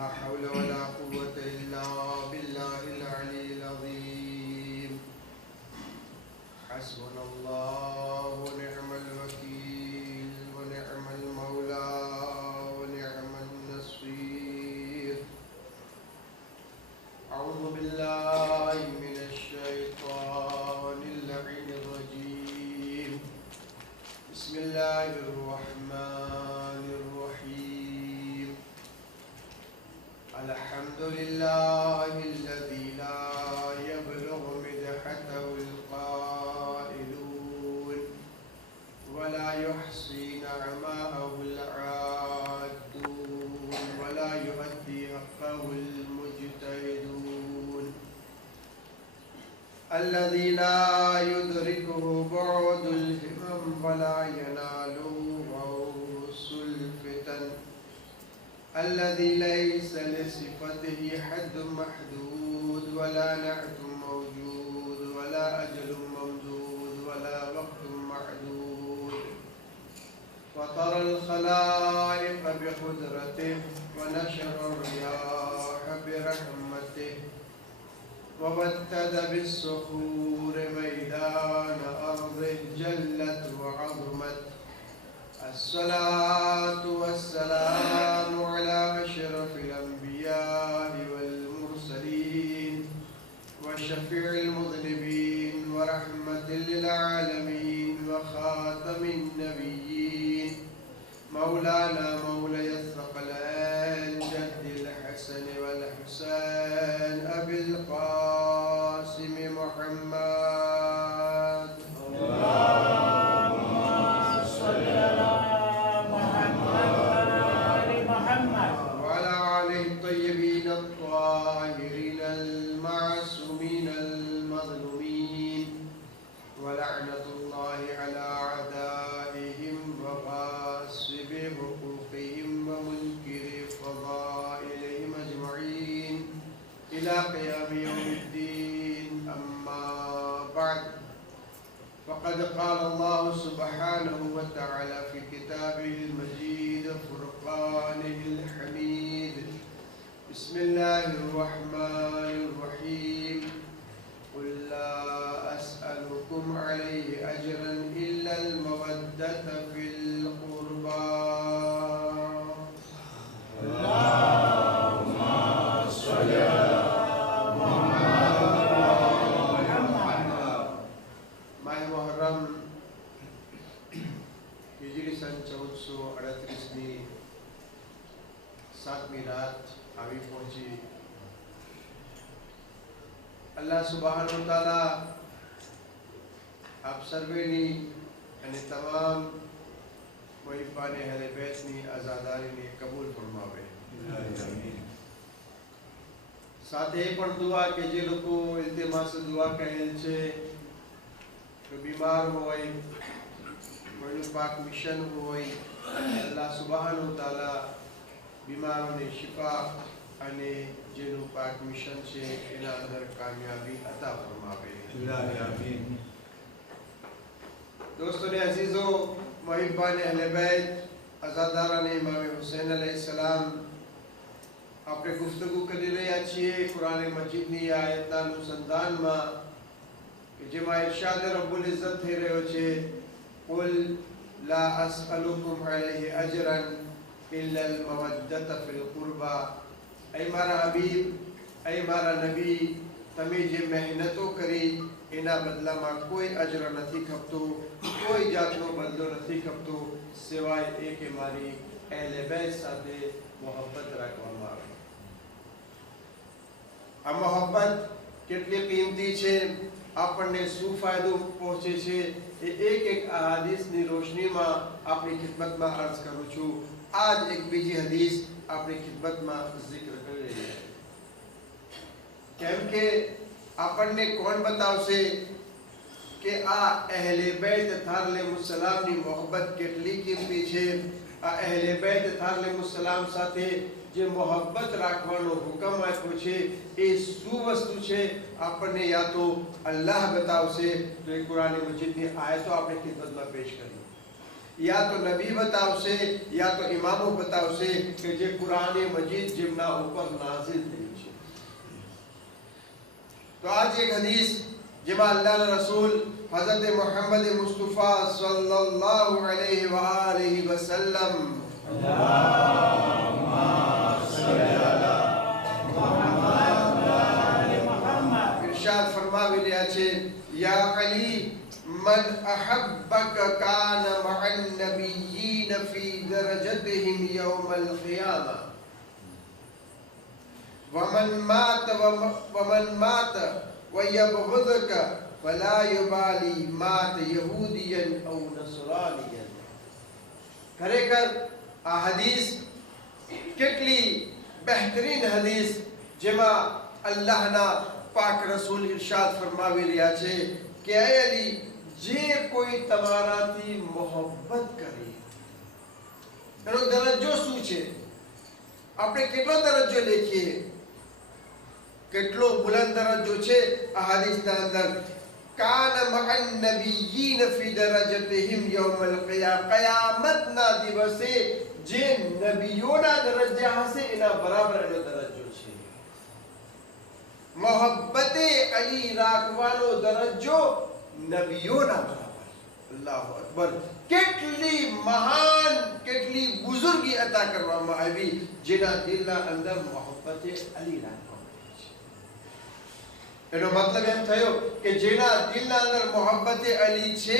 لا حول ولا قوة إلا بالله العلي العظيم حسبنا الله ونعم الوكيل ونعم المولى ونعم النصير أعوذ بالله من الشيطان اللعين الرجيم بسم الله الرحمن الرحيم الحمد لله الذي لا يبلغ مدحته القائلون ولا يحصي نعماءه العادون ولا يؤدي حقه المجتهدون الذي لا يدركه بعد الهمم ولا يناله غوص الفتن الذي ليس لصفته حد محدود ولا نعت موجود ولا أجل ممدود ولا وقت معدود فطر الخلائق بقدرته ونشر الرياح برحمته وبتد بالصخور ميدان أرضه جلت وعظمت الصلاة والسلام على أشرف الأنبياء والمرسلين وشفيع المذنبين ورحمة للعالمين وخاتم النبيين مولانا مولي الثقلين جد الحسن والحسين أبي القاسم محمد الطاهرين المعصومين المظلومين ولعنة الله على أعدائهم وغاصب حقوقهم ومنكر فضائلهم أجمعين إلى قيام يوم الدين أما بعد فقد قال الله سبحانه وتعالى في كتابه المجيد فرقانه الحميد بسم الله الرحمن الرحيم قل لا أسألكم عليه أجرا إلا المودة في القربى اللهم صل على محمد माह मुहर्रम हिजरी सन 1438 ની 7મી રાત આવી પહોંચી અલ્લાહ સુબહાનહુ તઆલા આપ સર્વેની અને તમામ મહિબાને અહેલે બેતની આઝાદારીને કબૂલ ફરમાવે સાથે પણ દુઆ કે જે લોકો ઇલ્તિમાસ દુઆ કહેલ છે કે બીમાર હોય કોઈનું પાક મિશન હોય અલ્લાહ સુબહાનહુ તઆલા बीमारों शिफा અને જેનું પાક મિશન છે એના અંદર કામયાબી અતા ફરમાવે આમીન દોસ્તોને અઝીઝો મહિબાને અહલે બેત અઝાદારાને ઇમામ હુસૈન અલૈહિસ્સલામ આપણે ગુફ્તગુ કરી રહ્યા છીએ કુરાન મજીદની આયતના અનુસંધાનમાં કે જેમાં ઇરશાદ રબ્બુલ ઇઝ્ઝત થઈ રહ્યો છે કુલ લા અસઅલુકુમ અલૈહિ અજરન إلا المودة في القربى أي مارا حبيب أي مارا نبी તમે જે મહેનતો કરી એના બદલામાં કોઈ અજર નથી ખપતો કોઈ જાતનો બદલો નથી ખપતો સિવાય એ કે મારી અહેલે બેત સાથે મોહબ્બત રાખવામાં આવે આ મોહબ્બત કેટલી કિંમતી છે આપણને શું ફાયદો પહોંચે છે એ એક અહાદીસની રોશનીમાં આપણી ખિદમતમાં અર્જ કરું છું आज एक बीजी हदीस अपनी खिदमत में जिक्र कर रही है केम के आपने कौन बतावशे के आ अहले बैत थारले मुसलाम ની મોહબ્બત કેટલી કિંમતી છે આ અહલે બેત થારલે મુસલામ સાથે જે મોહબ્બત રાખવાનો હુકમ આપ્યો છે એ શું વસ્તુ છે આપણને યા તો અલ્લાહ બતાવશે તો એ કુરાન મજીદની આયતો આપણે ખિદમતમાં પેશ કરી या तो नबी बतावशे या तो इमामो बतावशे कि जे कुरान मजीद जिमना ऊपर नाजिल थई छे। तो आज एक हदीस जेमा अल्लाह रसूल हजरत मोहम्मद मुस्तफा सल्लल्लाहु अलैहि व आलिहि वसल्लम अल्लाहुम्मा सल्ली अला मुहम्मद व आलि मुहम्मद इरशाद फरमावी રહ્યા છે या अली मन अहब्बक कान मअन नबिय्यीन फी दरजतिहिम यौमल क़ियामा वमन मात वयबगुदक फला युबाली मात यहूदियन औ नसरानियन। खरेखर आ हदीस કેટલી બહેતરીન હદીસ જેમાં અલ્લાહના પાક રસૂલ ઇરશાદ ફરમાવી રહ્યા છે કે એ અલી જે કોઈ તમારાથી મોહબ્બત કરે એનો દરજ્જો શું છે? આપણે કેટલો દરજ્જો લેખીએ, કેટલો બુલંદ દરજ્જો છે આ હદીસના અંદર। કાન મઅન નબિય્યીન ફી દરજતિહિમ યૌમલ क़यामતના દિવસે જે નબીઓના દરજ્જા હશે એના બરાબર એનો દરજ્જો છે। મોહબ્બતે અલી રાખવાનો દરજ્જો નબીઓના બરાબર। અલ્લાહુ અકબર! કેટલી મહાન કેટલી બુઝુર્ગી અતા કરવામાં આવી જેના દિલના અંદર મોહબ્બતે અલી રાખવામાં। એનો મતલબ એમ થયો કે જેના દિલના અંદર મોહબ્બતે અલી છે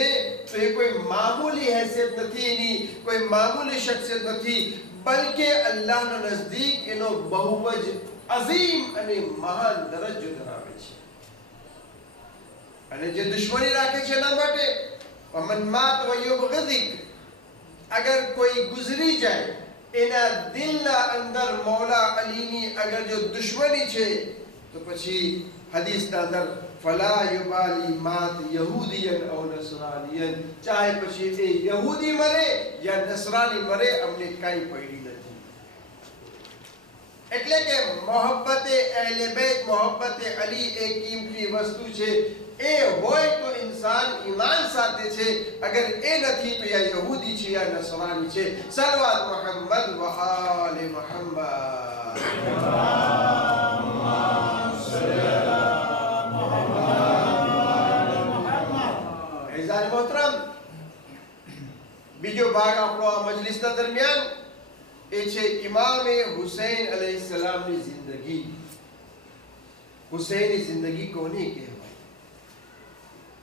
તો એ કોઈ મામૂલી हैसियत નથી, એની કોઈ મામૂલી શખ્સિયત નથી, બલકે અલ્લાહના નજદીક એનો બહુ જ અઝીમ અને મહાન દરજ્જો ધરાવે છે। અને જે દુશ્મની રાખે છે એના માટે વમન માત વયુબગદિક, અગર કોઈ ગુજરી જાય એના દિલના અંદર મૌલા અલીની અગર જો દુશ્મની છે તો પછી हदीस ना अंदर फला युबाली मात यहूदियन और नसरानियन, चाहे પછી એ યહૂદી મરે યા નસરાની મરે અમને કાઈ પડી નથી। એટલે કે મોહબ્બતે અહેલે બેત મોહબ્બતે અલી એક કિંમતી વસ્તુ છે। એ હોય તો ઇન્સાન ઈમાન સાથે છે, અગર એ નથી તો યા યહૂદી છે યા નસરાની છે। સલવાત મુહમ્મદ વ આલે મુહમ્મદ। मोहतरम बीजो भाग आपको आ मजलिसना दरमियान ए छे इमाम हुसैन अलैहिस्सलाम ની જિંદગી। હુસૈનની જિંદગી કોની કહેવાય?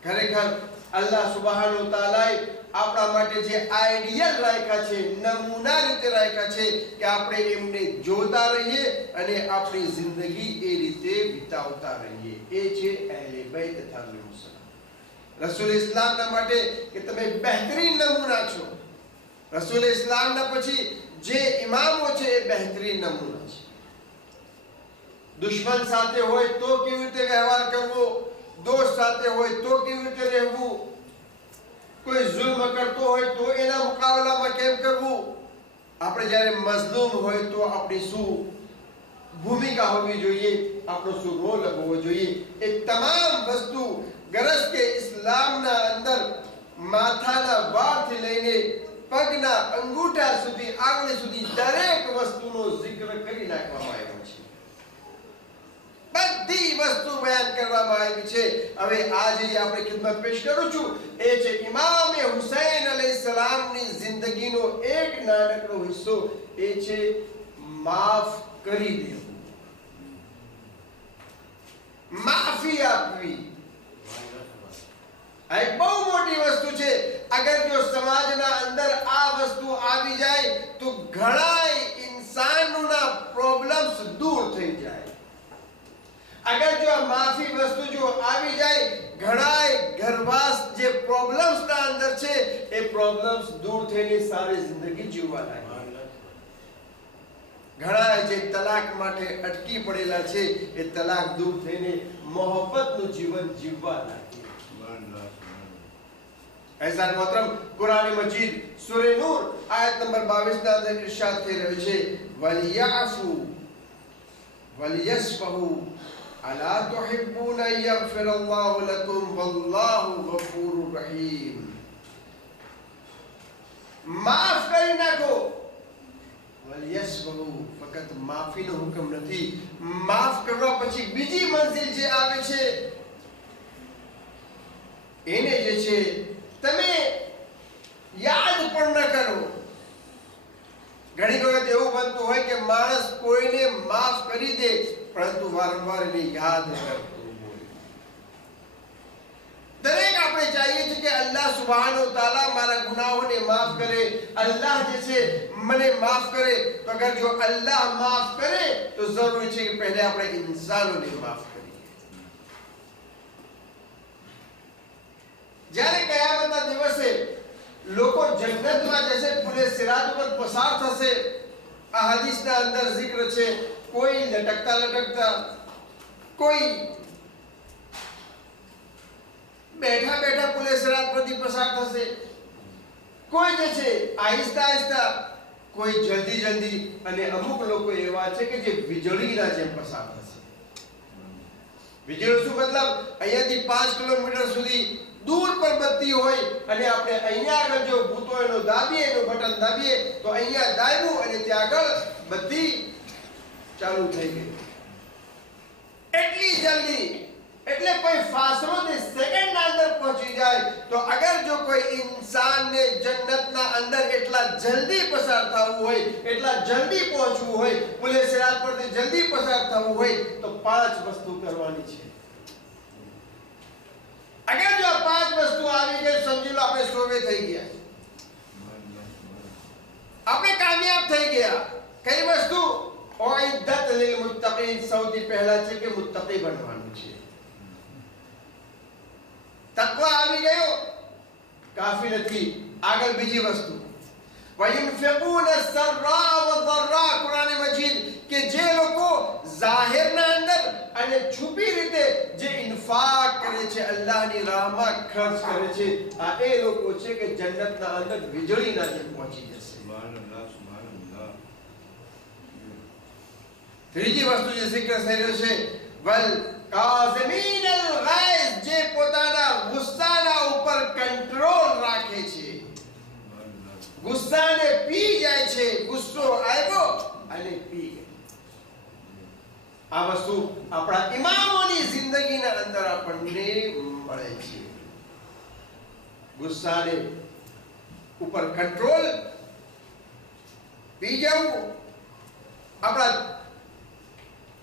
ખરેખર અલ્લાહ સુબહાનહુ તઆલાએ આપણા માટે જે આઈડિયલ રાખ્યા છે, નમૂના રીતે રાખ્યા છે કે આપણે એમને જોતા રહીએ અને આપણી જિંદગી એ રીતે વિતાવતા રહીએ। એ છે અહેલે બેત તથા મુસલમાન रसूल इस्लाम ना माटे कि तमे बेहतरीन नमूना छो। रसूल इस्लाम ना पछी जे इमामो छे ए बेहतरीन नमूना छे। दुश्मन साथे होय तो केवी रीते व्यवहार करवो, दोस्त साथे होय तो केवी रीते રહેવું, કોઈ जुल्म करतो होय तो एना मुकाबलामां केम करवू, આપણે જ્યારે મઝલૂમ હોય તો આપણી શું ભૂમિકા હોવી જોઈએ, આપણો શું રોલ હોવો જોઈએ। એ તમામ વસ્તુ गरज के इस्लाम ना अंदर माथाना वार थी लईने पगना अंगूठा सुधी आंगળી सुधी दरेक वस्तुनो जिक्र કરી નાખવામાં આવ્યો છે। બધી વસ્તુ બયાન કરવામાં આવી છે। હવે આજે આપણે ખિદમત પેશ કરું છું એ છે ઇમામ હુસૈન અલૈહિસ્સલામ ની જિંદગીનો એક નાનકડો હિસ્સો, એ છે માફ કરી દેવું, માફી આપવી। આ એક બહુ મોટી વસ્તુ છે। અગર જો સમાજના અંદર આ વસ્તુ આવી જાય તો ઘણાય ઇન્સાનોના પ્રોબ્લેમ્સ દૂર થઈ જાય। અગર જો આ માફી વસ્તુ જો આવી જાય ઘણાય ઘરવાસ જે પ્રોબ્લેમ્સના અંદર છે એ પ્રોબ્લેમ્સ દૂર થઈને સારી જિંદગી જીવવા લાગે। ઘણા જે તલાક માટે અટકી પડેલા છે એ તલાક દૂર થઈને મોહબ્બતનું જીવન જીવવા લાગે। ऐसा मोहतरम कुरान मजीद सूरह नूर आयत नंबर 22 ના અંદર ઇરશાદ થઈ રહ્યો છે વલિયાફુ વલિયસ્ફહુ અલા તુહિબ્બુન અન યગફિરલ્લાહુ લકુમ વલ્લાહુ ગફૂરુર રહીમ। માફ કરી નાખો. વલયસ્ફહુ, ફક્ત માફીનો હુકમ નથી, માફ કરવા પછી બીજી મંજિલ જે આવે છે એને જે છે તમે યાદ પણ ન કરો. ઘણી વખત એવું બનતું હોય કે માણસ કોઈને માફ કરી દે પરંતુ વારંવાર એને યાદ કરતો હોય. દરેક આપણે ચાહીએ છીએ કે અલ્લાહ સુબ્હાનહુ તાલા મારા ગુનાહોને માફ કરે, અલ્લાહ જે છે મને માફ કરે. તો અગર જો અલ્લાહ માફ કરે તો જરૂરી છે કે પહેલે આપણે ઇન્સાનોને માફ કરીએ. જ્યારે કયામતના દિવસે લોકો જન્નતમાં જશે, પુલે સિરાત પર પસાર થશે. આ હદીસના અંદર zikr છે, કોઈ લટકતા લટકતા, કોઈ બેઠા બેઠા પુલે સિરાત પરથી પસાર થશે, કોઈ જે છે આહિસ્તા આહિસ્તા, કોઈ જલ્દી જલ્દી, અને અમુક લોકો એવા છે કે જે વીજળીના જેમ પસાર થશે. વીજળી શું મતલબ? અહીંયાથી 5 કિલોમીટર સુધી દૂર પર બત્તી હોય અને આપણે અહીંયા આગળ જો ભૂતોયનો દાબીએ, એનું બટન દાબીએ તો અહીંયા દાબ્યું અને ત્યાં આગળ બત્તી ચાલુ થઈ ગઈ. એટલી જલ્દી, એટલે કોઈ ફાસલો ને સેકન્ડના અંદર પહોંચી જાય. તો અગર જો કોઈ ઇન્સાનને જન્નતના અંદર એટલા જલ્દી પસાર થવું હોય, એટલા જલ્દી પહોંચવું હોય, પુલે સિરાત પરથી જલ્દી પસાર થવું હોય તો 5 વસ્તુ કરવાની છે. અગર જો 5 વસ્તુ આવી ગઈ, સમજી લો આપણે સોવે થઈ ગયા, આપણે કામયાબ થઈ ગયા. કઈ વસ્તુ? ઉઇદ્દત લિલ મુત્તકીન. સૌથી પહેલા છે કે મુત્તકી બનવાનું છે. તકવા આવી ગયો, કાફી નથી. આગળ બીજી વસ્તુ, વયુનફિકૂન સર્રા વધર્રા. કુરાન મજીદ કે જે લોકો જાહેરના અંદર અને છુપી રીતે જે ઇન્ફાક કરે છે, અલ્લાહની રાહમાં ખર્ચ કરે છે, આ એ લોકો છે કે જન્નતના અંદર વીજળીના જેમ પહોંચી જશે. સુબહાનલ્લાહ, સુબહાનલ્લાહ. ત્રીજી વસ્તુ જે zikr થઈ રહ્યો છે, વલ કાઝમીન અલ ગૈઝ. જે પોતાના ગુસ્સાના ઉપર કંટ્રોલ રાખે છે, ગુસ્સાને પી જાય છે. ગુસ્સો આવ્યો અને પી ગયો. આ વસ્તુ આપણા ઇમામોની જિંદગીના અંદર આપણને મળે છે. ગુસ્સાને ઉપર કંટ્રોલ, પી જવું. આપણા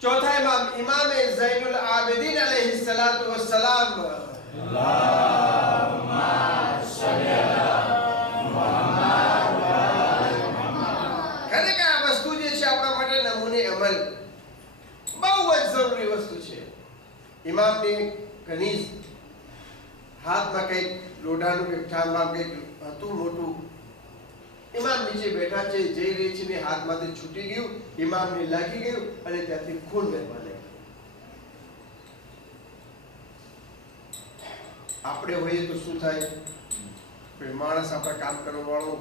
ચોથા ઇમામ, ઇમામે ઝૈનુલ આબિદીન અલૈહિ સલાતુ વસ્સલામ, અલ્લાહુમ્મા સલ્લી અલા મુહમ્મદ. ખરેખર આ વસ્તુ જે છે આપણા માટે નમૂને અમલ બહુ જ જરૂરી વસ્તુ છે. ઇમામની કનીઝ હાથમાં કંઈક લોઢાનું કંઈક ઠામમાં કંઈક હતું મોટું. ઇમામ નીચે બેઠા છે, જઈ રહી છે ને હાથમાંથી છૂટી ગયું, ઇમામને લાગી ગયું અને ત્યાંથી ખૂન વહેવા લાગ્યું. આપણે હોઈએ તો શું થાય? કોઈ માણસ આપણા કામ કરવા વાળો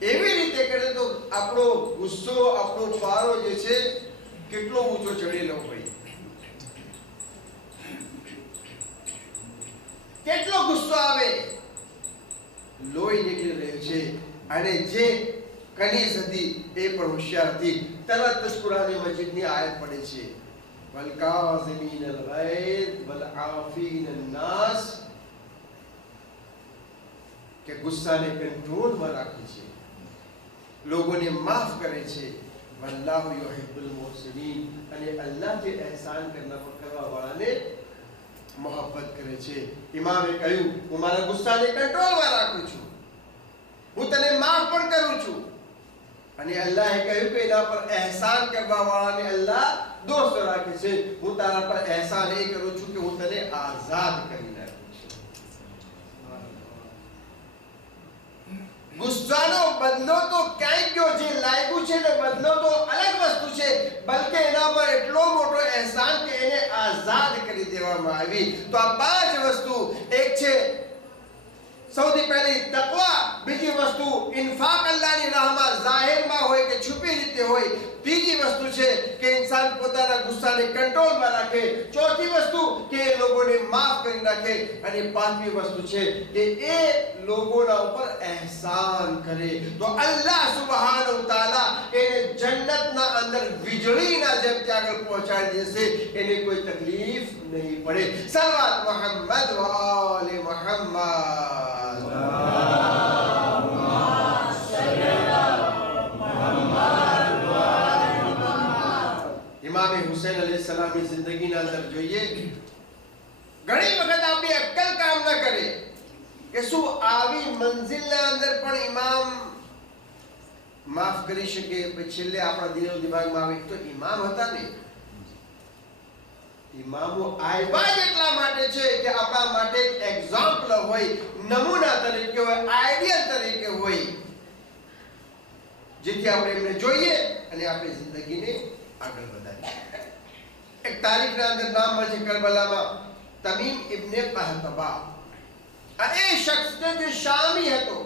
એવી રીતે કરે તો આપણો ગુસ્સો, આપણો પારો જે છે કેટલો ઊંચો ચડેલો હોય. કેટલો ગુસ્સો આવે, લોહી નીકળી રહ્યું છે. અને જે કનીઝ હતી એ પણ હોશિયાર હતી. તરત જ કુરાન મજીદની આયત પડે છે, વલ કાઝિમીન અલ ગૈઝ વલ આફીન અન્નાસ. કે ગુસ્સાને કંટ્રોલમાં રાખે છે, લોકોને માફ કરે છે. વલ્લાહુ યુહિબ્બુલ મુહસિનીન. અને અલ્લાહ જે ehsan કરવા વાળાને મોહબ્બત કરે છે. ઇમામે કહ્યું, હું મારા ગુસ્સાને કંટ્રોલમાં રાખું છું, હું તને માફ પણ કરું છું. અને અલ્લાહે કહ્યું કે એના પર ehsan કરવા વાળાને અલ્લાહ દોસ્ત રાખે છે. હું તારા પર ehsan એ કરું છું કે હું તને આઝાદ કરી નાખું છું. ગુસ્સાનો બદલો તો ક્યાંય ગયો, જે લાગ્યું છે ને બદલો તો અલગ વસ્તુ છે, બલકે એના પર એટલો મોટો ehsan કે એને આઝાદ કરી દેવામાં આવી. તો આ 5 વસ્તુ, એક છે સૌથી પહેલી તકવા, બીજી વસ્તુ ઇન્ફાક અલ્લાહની રાહમાં, જાહેરમાં હોય કે છુપી રીતે હોય. ત્રીજી વસ્તુ છે કે ઇન્સાન પોતાના ગુસ્સાને કંટ્રોલમાં રાખે. ચોથી વસ્તુ કે એ લોકોને માફ કરી નાખે. અને પાંચમી વસ્તુ છે કે એ લોકોના ઉપર એહસાન કરે. તો અલ્લાહ સુબહાનહુ તાલા એને જન્નતના અંદર વીજળીના જેમ ત્યાં આગળ પહોંચાડી દેશે. એને કોઈ તકલીફ નહીં પડે. સલવાત મુહમ્મદ વ આલે મુહમ્મદ. ઇમામ હુસૈન અલૈહિસ્સલામની જિંદગીના અંદર જોઈએ, ઘણી વખત આપણી અક્કલ કામ ન કરે કે શું આવી મંઝિલના અંદર પણ ઇમામ માફ કરી શકે. છેલ્લે આપણા દિલો દિમાગમાં આવે તો ઇમામ હતા ને. ઇમામો આવ્યા જ એટલા માટે છે કે આપણા માટે એક એક્ઝામ્પલ હોય, નમૂના તરીકે હોય, આઈડિયલ તરીકે હોય, જેથી આપણે એમને જોઈએ અને આપણી જિંદગીને આગળ વધારીએ. એક તારીખના અંદર નામ છે કરબલામાં તમીમ ઇબ્ને કહતબા. આ એ શખ્સ જે શામી હતો,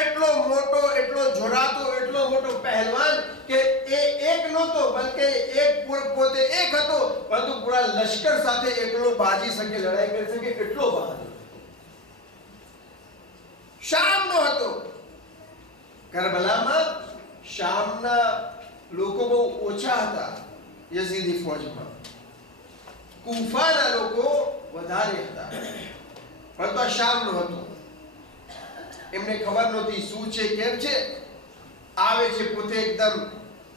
એટલો મોટો, એટલો જોરાતો, એટલો મોટો પહેલવાન કે એ એક નહોતો, બલકે એક પોતે એક હતો, પરંતુ પૂરા લશ્કર સાથે એકલો બાજી શકે, લડાઈ કરી શકે, એટલો બહાદુર શામનો હતો. કરબલામાં શામના લોકો બહુ ઓછા હતા યઝીદી ફૌજમાં. કૂફાના લોકો વધારે હતા, પરંતુ આ શામનો હતો. એમને ખબર નહોતી શું છે, કેમ છે. આવે છે પોતે એકદમ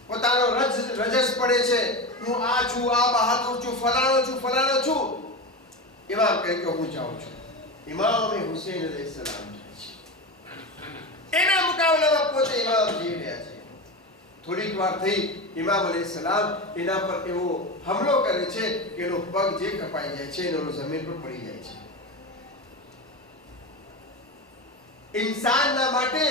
પોતાનો રજસ પડે છે, હું આ છું, આ બહાદુર છું, ફલાણો છું, ફલાણો છું. ઇમામ કહે કે હું જાઉં છું. ઇમામ હુસૈન અલૈહિસ્સલામ એના મુકાબલામાં પોતે ઇમામ જઈ રહ્યા છે. થોડીક વાર થઈ, ઇમામ અલૈહિસ્સલામ એના પર એવો હુમલો કરે છે કે એનો પગ જે કપાઈ જાય છે, એનો જમીન પર પડી જાય છે. ઇન્સાનના માટે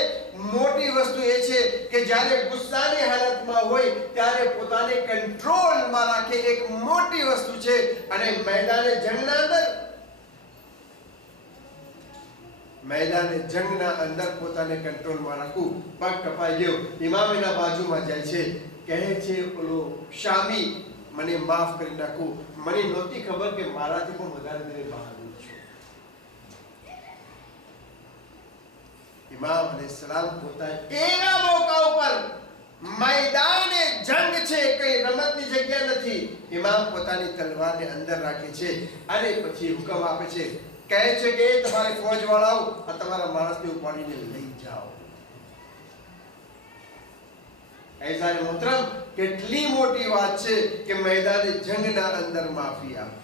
મોટી વસ્તુ એ છે કે જ્યારે ગુસ્સાની હાલતમાં હોય ત્યારે પોતાને કંટ્રોલમાં રાખે. એક મોટી વસ્તુ છે. અને મેદાને જંગના અંદર પોતાને કંટ્રોલમાં રાખવું. પગ કપાઈ ગયો, ઇમામ એના બાજુમાં જાય છે, કહે છે ઓલો શામી, મને માફ કરી નાખો, મને નહોતી ખબર કે મારાથી પણ વધારે તમે બહાદુર છો. ઇમામ અલૈહિસ્સલામ પોતા એવા મોકા ઉપર, મેદાને જંગ છે, કઈ રમતની જગ્યા નથી, ઇમામ પોતાની તલવારને અંદર રાખે છે અને પછી હુકમ આપે છે, કહે છે કે તમારે ફૌજ વાળાઓ આ તમારા માણસને ઉપાડીને લઈ જાઓ. એઝાન મોહતરમ, કેટલી મોટી વાત છે કે મેદાને જંગના અંદર માફી આપવી.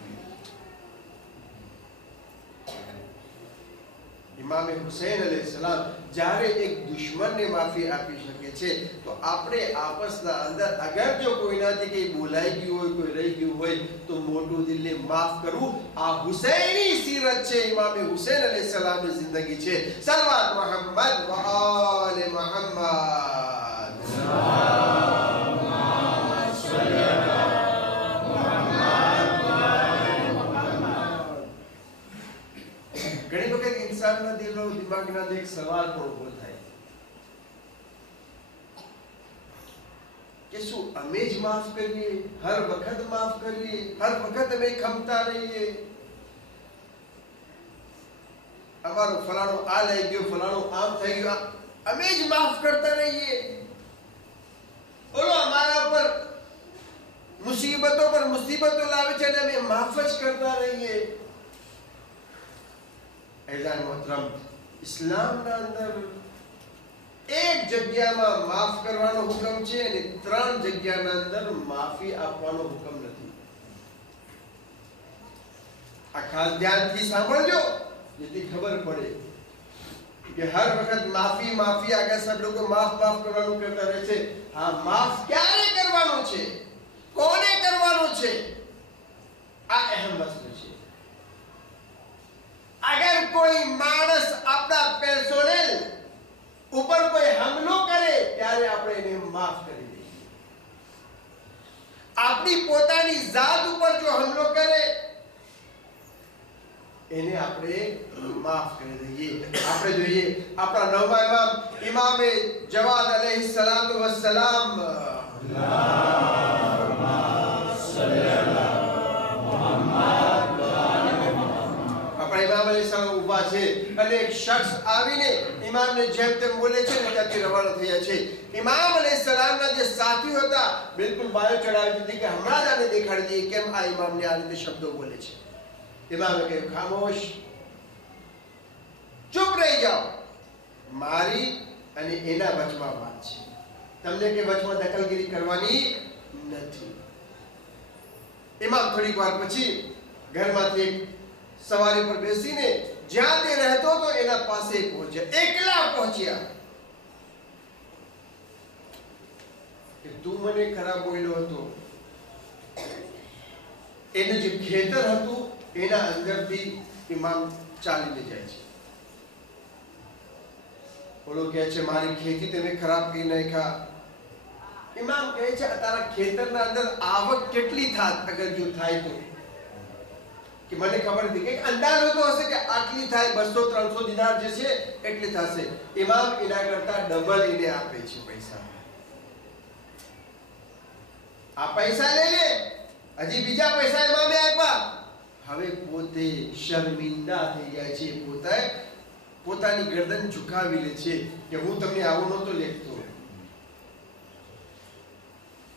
ઇમામ હુસૈન અલૈહિસ્સલામ જ્યારે એક દુશ્મનને માફી આપી શકે છે, તો આપણે આપસના અંદર અગર જો કોઈનાથી કંઈ બોલાઈ ગયું હોય, કોઈ રહી ગયું હોય, તો મોટું દિલને માફ કરવું. આ હુસૈની સીરત છે, ઇમામ હુસૈન અલૈહિસ્સલામની જિંદગી છે. સલવાત મુહમ્મદ વ આલે મુહમ્મદ. ઘણી વખત ઇન્સાનના દિલો દિમાગના અંદર એક સવાલ પણ ઉભો થાય કે શું અમે જ માફ કરીએ, હર વખત માફ કરીએ, હર વખત અમે ખમતા રહીએ, અમારો ફલાણો આ લઈ ગયો, ફલાણો આમ થઈ ગયો, અમે જ માફ કરતા રહીએ, બોલો અમારા ઉપર મુસીબતો પર મુસીબતો લાવે છે અને અમે માફ જ કરતા રહીએ. એઝાન મોહતરમ, ઇસ્લામના અંદર એક જગ્યામાં માફ કરવાનો હુકમ છે અને 3 જગ્યાના અંદર માફી આપવાનો હુકમ નથી. આ ખાસ ધ્યાનથી સાંભળજો, જેથી ખબર પડે કે હર વખત માફી માફી આગળ सब લોકો માફ કરવાનું કહેતા રહે છે. હા, માફ ક્યારે કરવાનું છે, કોને કરવાનું છે, આ અહેમ વસ્તુ છે. अगर कोई मानस अपना पर्सनल ऊपर कोई हमलो करे ત્યારે આપણે એને માફ કરી દઈએ. આપણી પોતાની જાત ઉપર જો હુમલો કરે એને આપણે માફ કરી દઈએ. આપણે જોઈએ આપણા નવમા ઇમામ ઇમામે જવાદ અલૈહિ સલાતુ વસ્સલામ ઉભા છે અને એક શખ્સ આવીને ઇમામને જેમ તેમ બોલે છે ને ત્યાંથી રવાના થયા છે. ઇમામ અલૈહિસ્સલામના જે સાથીઓ હતા બિલકુલ બાયો ચડાવી દીધી કે હમણાં જ આને દેખાડી દઈએ કેમ આ ઇમામને આ રીતે શબ્દો બોલે છે. ઇમામે કહ્યું ખામોશ, ચૂપ રહી જાઓ, મારી અને એના વચમાં વાત છે, તમને કે વચમાં દખલગીરી કરવાની નથી. ઇમામ થોડીક વાર પછી ઘરમાંથી સવારી પર બેસીને જ્યાં તે રહેતો હતો એના પાસે પહોંચ્યા. એકલા પહોંચ્યા કે તું મને ખરાબ બોલ્યો હતો. એનું જે ખેતર હતું એના અંદરથી ઇમામ ચાલીને જાય છે. ઓલો કહે છે મારી ખેતી તમે ખરાબ કરી નાખ્યા. ઇમામ કહે છે તારા ખેતરના અંદર આવક કેટલી થાત અગર જો થાય તો? કે મને ખબર નથી, કે અંદાજ હોતો હશે કે આટલી થાય, 200-300 દિનાર જે છે એટલી થશે. ઇમામ એના કરતા ડબલ એને આપે છે પૈસા. આ પૈસા લઈ લે, હજી બીજા પૈસા ઇમામે આપ્યા. હવે પોતે શર્મિંદા થઈ જાય છે, પોતાની ગરદન ઝુકાવી લે છે કે હું તમને આવું નહોતો લેખતો.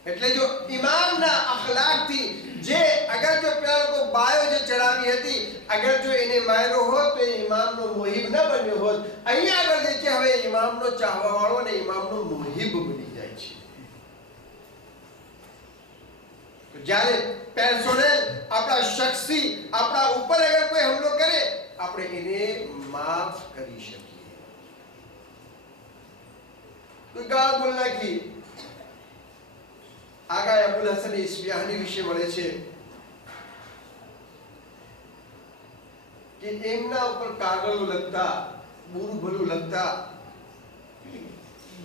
એટલે જો ઇમામના અખલાકથી જે અગર જો પેલા લોકો બાયો જે ચડાવી હતી અગર જો એને માર્યો હોત તો ઇમામનો મુહિબ ન બન્યો હોત. અહીંયા આગળ જે છે હવે ઇમામનો ચાહવા વાળો અને ઇમામનો મુહિબ બની જાય છે. જ્યારે પર્સનલ આપણા શખ્સી આપણા ઉપર અગર કોઈ હુમલો કરે આપણે એને માફ કરી શકીએ. કોઈ ગાળ બોલ નાખી. આગળ અબુલ હસન ઇસ્ફહાની વિશે મળે છે કે એમના ઉપર કાગળો લખતા, બુરું ભલું લખતા,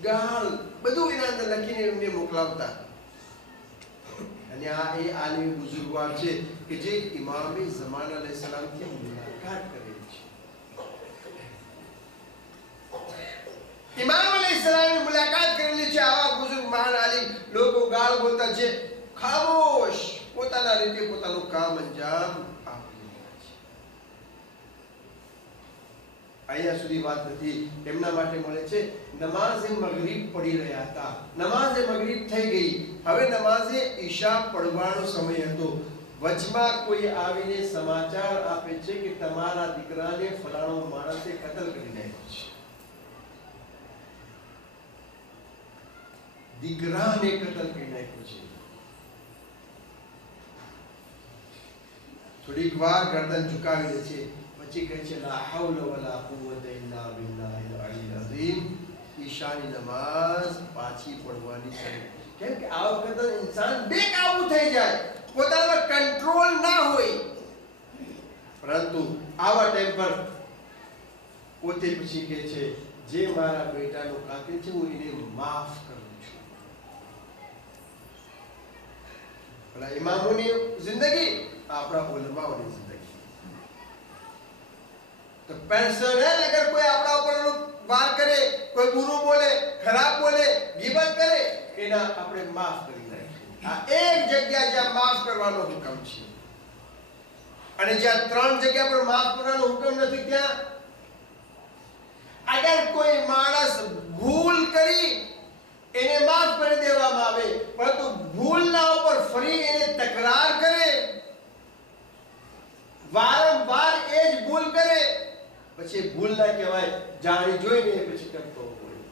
ગાળ બધું એના અંદર લખીને એમને મોકલાવતા. અને આ એ આલિમ બુઝુર્ગવાર છે કે જે ઇમામે ઝમાન અલૈહિસ્સલામથી મુલાકાત કરેલી છે. ઇમામ અલૈહિસ્સલામની મુલાકાત કરેલી છે. આવા બુઝુર્ગ મહાન આલિમ લોકો ગાળ બોલતા છે, ખામોશ પોતાના રીતે પોતાનું કામ અંજામ આપી રહ્યા છે. અહીંયા સુધી વાત નથી. એમના માટે મળે છે નમાઝે મગરિબ પડી રહ્યા હતા. નમાઝે મગરિબ થઈ ગઈ. હવે નમાઝે ઈશા પડવાનો સમય હતો. વચમાં કોઈ આવીને સમાચાર આપે છે કે તમારા દીકરાને ફલાણો માણસે કતલ કરી નાખ્યો છે. દીકરાને કતલ કરી નાખ્યો છે. થોડીક વાર ગરદન ઝુકાવી દે છે, પછી કહે છે લા હૌલ વલા કુવત ઇલ્લા બિલ્લાહિલ અલીલ અઝીમ. ઈશાની નમાઝ પાછી પડવાની છે. કેમ કે આ વખત ઇન્સાન બેકાબુ થઈ જાય, પોતાનો કંટ્રોલ ના હોય. પરંતુ આવા ટાઈમ પર પોતે પછી કહે છે જે મારા બેટાનો કાતિલ છે હું એને માફ કરું છું. આપણા ઇમામોની જિંદગી, આપણા ઉલમાઓની જિંદગી. તો પર્સનલ અગર કોઈ આપણા ઉપર વાર કરે, કોઈ બુરું બોલે, ખરાબ બોલે, ગીબત કરે, એના આપણે માફ કરી નાખીએ. આ એક જગ્યા જ્યાં માફ કરવાનો હુકમ છે. અને જ્યાં 3 જગ્યા પર માફ કરવાનો હુકમ નથી ત્યાં અગર કોઈ માણસ ભૂલ કરી એને માફ કરી દેવામાં આવે, પરંતુ ભૂલના ઉપર ફરી એને તકરાર કરે, વારંવાર એ જ ભૂલ કરે, પછી ભૂલ ના કહેવાય, જાણી જોઈને પછી કરતો હોય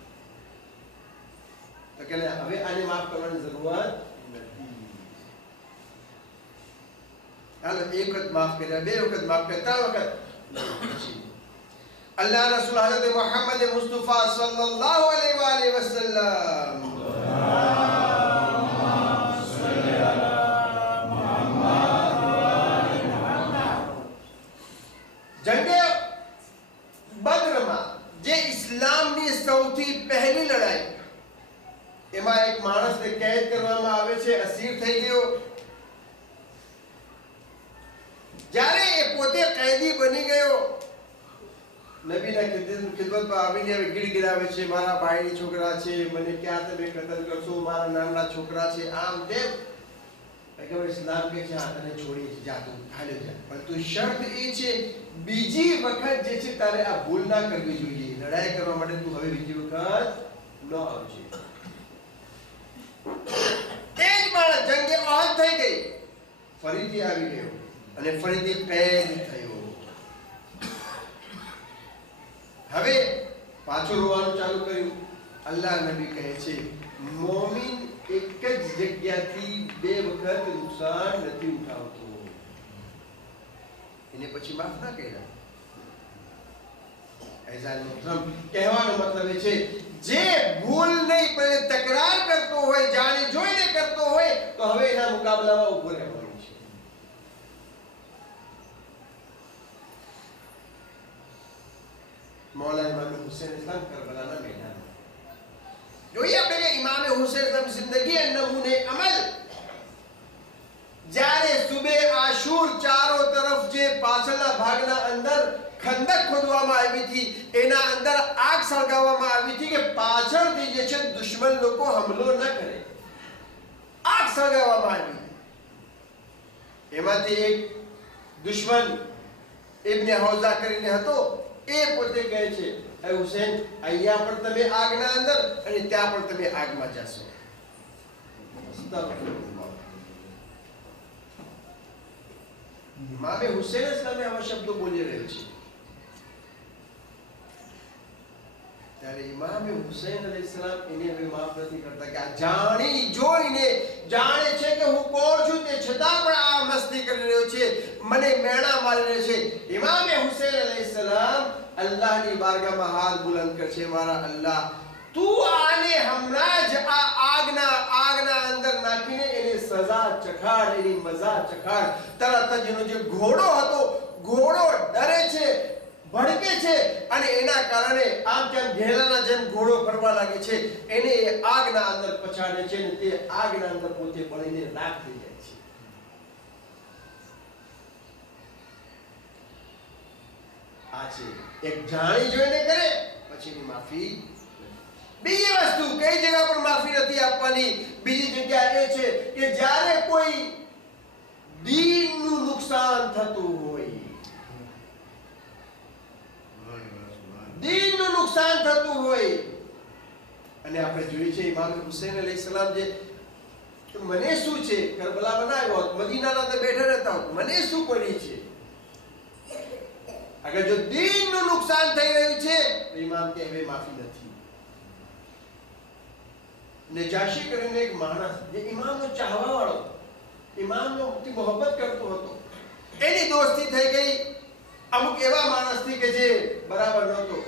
તો કે હવે આને માફ કરવાની જરૂરત નથી. હાલો એક વખત માફ કર્યા, 2 વખત માફ કર્યા, 3 વખત अल्लाह रसूल हज़रत मोहम्मद मुस्तफ़ा सल्लल्लाहु अलैहि वसल्लम जंगे बद्રમાં જે ઇસ્લામની સૌથી પહેલી લડાઈ, એમાં એક માણસને કેદ કરવામાં આવે છે, અસીર થઈ ગયો. જ્યારે એ પોતે કૈદી બની ગયો, નબીના ખિદમતમાં આવીને હવે ગીડગીડાવે છે, મારા ભાઈની છોકરા છે, મને ક્યાં તમે કતલ કરશો, મારા નાના છોકરા છે, આમ તેમ. પૈગંબર ઇસ્લામ કહે છે, હા તને છોડી જા, તું હાલ્યો જા, પરંતુ શરત એ છે બીજી વખત જે છે તારે આ ભૂલ ના કરવી જોઈએ. લડાઈ કરવા માટે તું હવે બીજી વખત ન આવજે. એ જ માણસ જંગે ઓહદ થઈ ગઈ, ફરીથી આવી ગયો અને ફરીથી કેદ થયો. હવે પાછો રોવાનું ચાલુ કર્યું. અલ્લાહ નબી કહે છે, મોમિન એક જ જગ્યાથી બે વખત નુકસાન નથી ઉઠાવતો. એને પછી માફ ના કર્યા. કહેવાનો મતલબ એ છે, જે ભૂલ નહીં પણ તકરાર કરતો હોય, જાણી જોઈને કરતો હોય, તો હવે એના મુકાબલામાં ઉભો રહેવાનું છે. मौला इमाम हुसैन इस्लाम करबलाના મેદાનમાં જોઈએ આપણે કે ઇમામ હુસૈન ઇસ્લામ જિંદગી અને નમૂને અમલ. જ્યારે સુબે આશુર ચારો તરફ જે પાછળના ભાગના અંદર ખંદક ખોદવામાં આવી હતી, એના અંદર આગ સળગાવવામાં આવી હતી કે પાછળથી જે છે દુશ્મન લોકો હુમલો ન કરે. આગ સળગાવવામાં આવી. એમાંથી એક દુશ્મન ઇબ્ન હૌઝા કરીને હતો, એ પોતે કહે છે, એ હુસૈન અહીંયા પણ તમે આગના અંદર અને ત્યાં પણ તમે આગમાં જશો. ઇમામે હુસૈન ઇસ્લામે આવા શબ્દો બોલી રહ્યો છે. ત્યારે ઇમામે હુસૈન અલૈહિસ્સલામ એને હવે માફ નથી કરતા કે આ જાણી જોઈને જાણે છે કે હું કોણ છું, તે છતાં પણ આ મસ્તી કરી રહ્યો છે, મને મેણા મારી રહ્યો છે. ઇમામે હુસૈન અલૈહિસ્સલામ અલ્લાહની બારગાહમાં હાથ બુલંદ કરશે, મારા અલ્લાહ, તું આને હમણાં જ આ આગના અંદર નાખીને એને સજા ચખાડ, એની મજા ચખાડ. તરત જ એનો જે ઘોડો હતો, ઘોડો ડરે છે, ભડકે છે અને એના કારણે આમ તેમ ઘેલાના જેમ ઘોડો ફરવા લાગે છે. એને આગના અંદર પછાડે છે અને તે આગના અંદર પોતે બળીને રાખ થઈ જાય છે. આ છે એક જાણી જોઈને કરે પછીની માફી. બીજી વસ્તુ કઈ જગ્યા પર માફી નથી આપવાની? બીજી જગ્યા એ છે કે જ્યારે કોઈ દીનનું નુકસાન થતું હોય, દીનનું નુકસાન થતું હોય, અને આપણે જોઈએ છે ઇમામ હુસૈન અલૈહિસ્સલામ જે મને શું છે, કરબલા બનાવ્યો હોત, મદીનાના અંદર બેઠા રહેતા હોત, મને શું પડી છે? અગર જો દીનનું નુકસાન થઈ રહ્યું છે તો ઇમામ કે હવે માફી નથી. નજાશી કરીને એક માણસ જે ઇમામનો ચાહવા વાળો, ઇમામનો મોહબ્બત કરતો હતો, એની દોસ્તી થઈ ગઈ અમુક એવા માણસથી કે જે બરાબર નહોતો.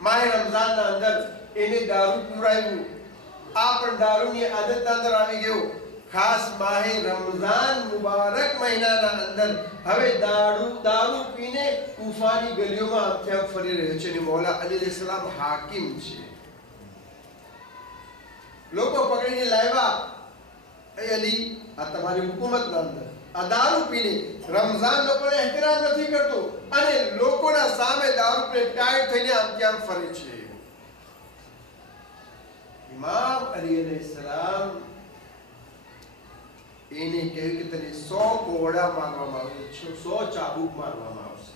માહે રમઝાનના અંદર એને દારૂ પીવડાવ્યું. આ પણ દારૂની આદતના અંદર આવી ગયો. ખાસ માહે રમઝાન મુબારક મહિનાના અંદર હવે દારૂ પીને કુફાની ગલીઓમાં આમ તેમ ફરી રહ્યો છે. અને મૌલા અલી અલૈહિસ્સલામ હાકિમ છે. લોકો પકડીને લાવ્યા, એ અલી, આ તમારી હુકુમતના અંદર આ દારૂ પીને રમઝાન લોકોને એહતરામ નથી કરતો અને લોકોના સામે દારૂ પીને ટાયર થઈને આમ તેમ ફરે છે. ઇમામ અલી અલૈહિસ્સલામ એને કહ્યું કે તને 100 કોડા મારવામાં આવશે, 100 ચાબુક મારવામાં આવશે.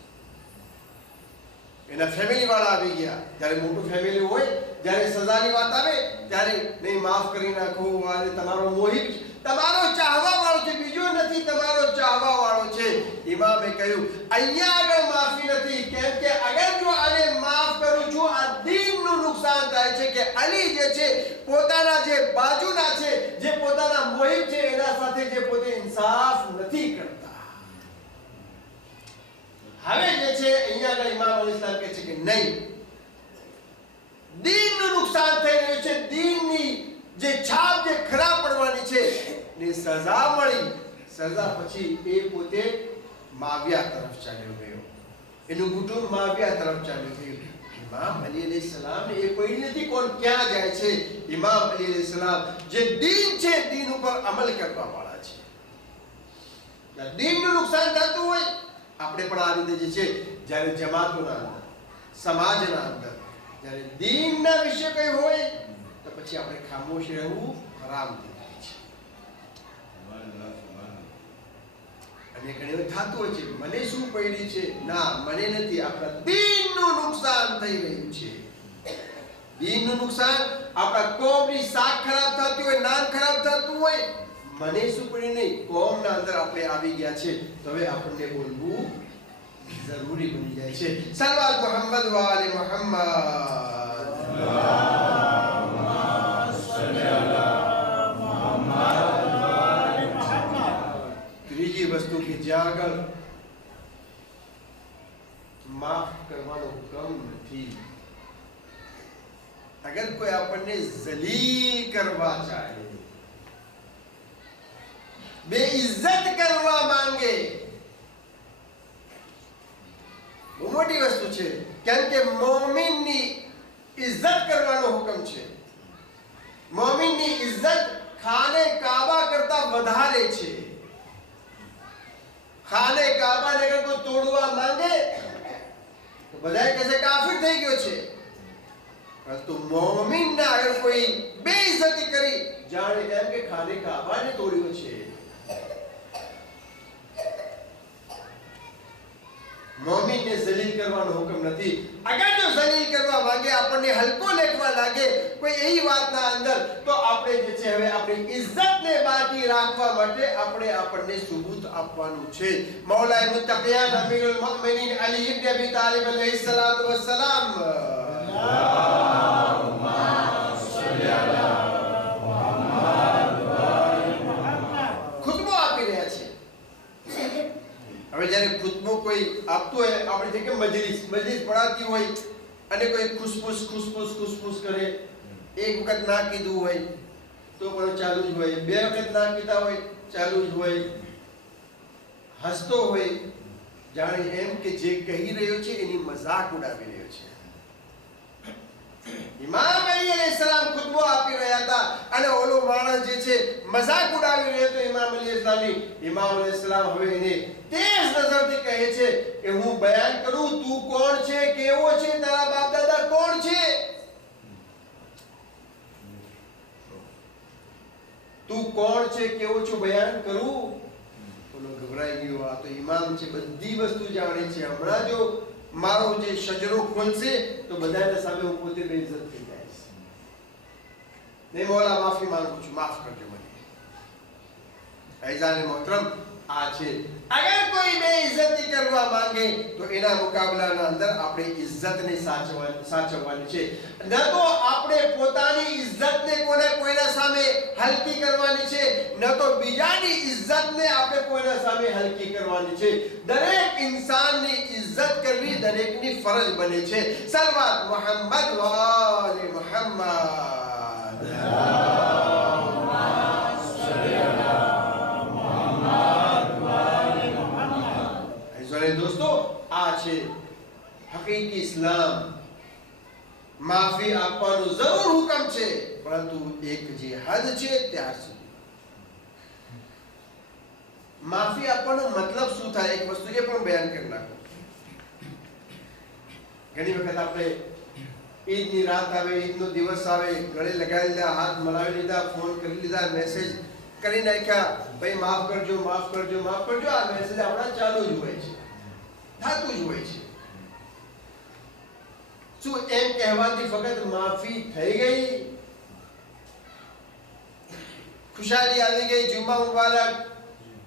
એના ફેમિલી વાળા આવી ગયા. જ્યારે મોટું ફેમિલી હોય, જ્યારે સજાની વાત આવે ત્યારે નહીં, માફ કરી નાખો, અને તમારો મોહિત, તમારો ચાહવા વાળો છે, બીજો નથી, તમારો ચાહવા વાળો છે. ઇમામે કહ્યું અહીંયા આગળ માફી નથી, કેમ કે અગર જો આને માફ કરું છું, આ દીનનું નુકસાન થાય છે કે અલી જે છે પોતાના જે બાજુના છે, જે પોતાના મોહિત છે, એના સાથે જે પોતે ઇન્સાફ નથી કરતા. હવે જે છે અહીંયા આગળ ઇમામ અલી ઇસ્લામ કહે છે કે નહીં, દીનનું નુકસાન થઈ રહ્યું છે, દીનની જે છાપ જે ખરાબ પડવાની છે ને સજા મળી. સજા પછી એ પોતે માવિયા તરફ ચાલ્યો ગયો, એનું કુટુંબ માવિયા તરફ ચાલ્યું ગયું. ઇમામ અલી અલૈહિસ્સલામ એ કોઈ નથી કોણ ક્યાં જાય છે. ઇમામ અલી અલૈહિસ્સલામ જે દીન છે, દીન ઉપર અમલ કરવા વાળા છે. દીનનું નુકસાન થતું હોય, આપણે પણ આ રીતે જે છે જ્યારે જમાતોના અંદર, સમાજના અંદર જ્યારે દીનના વિશે કંઈ હોય તો પછી આપણે ખામોશ રહેવું હરામ થઈ જાય છે. અને ઘણી વખત થતું હોય છે, મને શું પડી છે, ના મને નથી, આપણા દીનનું નુકસાન થઈ રહ્યું છે. દીનનું નુકસાન, આપણા કોમની શાખ ખરાબ થતી હોય, નામ ખરાબ થતું હોય, મને શું પડી નહીં, કોમના અંદર આપણે આવી ગયા છે, તો હવે આપણને બોલવું જરૂરી બની જાય છે. સલ્લલ્લાહુ મુહમ્મદ વ આલે મુહમ્મદ. ત્રીજી વસ્તુ કે જ્યાં આગળ માફ કરવાનો હુકમ નથી. અગર કોઈ આપણને જલીલ કરવા ચાહે, બેઇज्जत કરવા માંગે, બહુ મોટી વસ્તુ છે. કેમ કે મોમિનની ઇજ્જત કરવાનો હુકમ છે. મોમિનની ઇજ્જત ખાને કાબા કરતા વધારે છે. ખાને કાબા ને અગર કોઈ તોડવા માંગે તો બધાય કહેશે કાફિર થઈ ગયો છે. પરંતુ મોમિનને અગર કોઈ બેઇજ્જતી કરી, જાણે એમ કે ખાને કાબાને તોડ્યો છે. મોમિનને જલીલ કરવાનો હુકમ નથી. અગર જો જલીલ કરવા માંગે, આપણને હલકો લેખવા લાગે કોઈ એવી વાતના અંદર, તો આપણે જે છે હવે આપણી ઇજ્જતને બાકી રાખવા માટે આપણને સુબૂત આપવાનું છે. મૌલાએ મુત્તકિયાન અમીરુલ મુમિનીન અલી ઇબ્ન અબી તાલિબ અલૈહિ સલાતુ વસ્સલામ ખુતબો આપી રહ્યા છે. હવે જ્યારે ખુતબો કોઈ આપતો હોય, આપણે જે કે મજલિસ પડાતી હોય અને કોઈ ખુસફુસ કરે, એક વખત ના કીધું હોય તો પણ ચાલુ જ હોય, બે વખત ના કીધા હોય ચાલુ જ હોય, હસતો હોય, જાણે એમ કે જે કહી રહ્યો છે એની મજાક ઉડાવી રહ્યો છે. ઇમામ અલી અલૈહિસ્સલામ ખુતબો આપી રહ્યા હતા અને ઓલો માણસ જે છે મજાક ઉડાવી રહ્યો હતો ઇમામ અલી અલૈહિસ્સલામ હવે એને તેજ નજરથી કહે છે કે હું બયાન કરું, તું કોણ છે, કેવો છે, તારા બાપ દાદા કોણ છે, તું કોણ છે, કેવો છો, બયાન કરું. ઓલો ગભરાઈ ગયો. આ તો ઇમામ છે, બધી વસ્તુ જાણે છે. હમણાં જો મારો જે શજરો ખોલશે તો બધાના સામે હું પોતે બેઇજ્જત થઈ જઈશ. ને મોલા માફી માંગુ છું, માફ કરજો મને. અઈઝાન મોહતરમ, આ છે. અગર કોઈ બેઇજ્જતી કરવા માંગે તો એના મુકાબલાના અંદર આપણે ઇજ્જતને સાચવવાની છે. ન તો આપણે પોતાની ઇજ્જતને કોઈના સામે હલકી કરવાની છે, ન તો બીજાની ઇજ્જતને આપણે કોઈના સામે હલકી કરવાની છે. દરેક ઇન્સાનની ઇજ્જત કરવી દરેકની ફરજ બને છે. સલ્લલ્લાહુ મુહમ્મદ વ આલે મુહમ્મદ. દોસ્તો, આ છે હકીકી ઇસ્લામ. માફી આપવાનો જરૂર હુકમ છે, પરંતુ એક જે હદ છે ત્યાર સુધી. માફી આપવાનો મતલબ શું થાય, એક વસ્તુ એ પણ બયાન કરી નાખો. ઘણી વખત આપણે ઈદની રાત આવે, ઈદનો દિવસ આવે, ગળે લગાવી લીધા, હાથ મલાવી લીધા, ફોન કરી લીધા, મેસેજ કરી નાખ્યા, ભાઈ માફ કરજો, માફ કરજો, માફ કરજો. આ મેસેજ આપણા ચાલુ જ હોય છે, થતું જ હોય છે. શું એમ કહેવાથી ફક્ત માફી થઈ ગઈ, ખુશાલી આવી ગઈ, જુમ્મા મુબારક,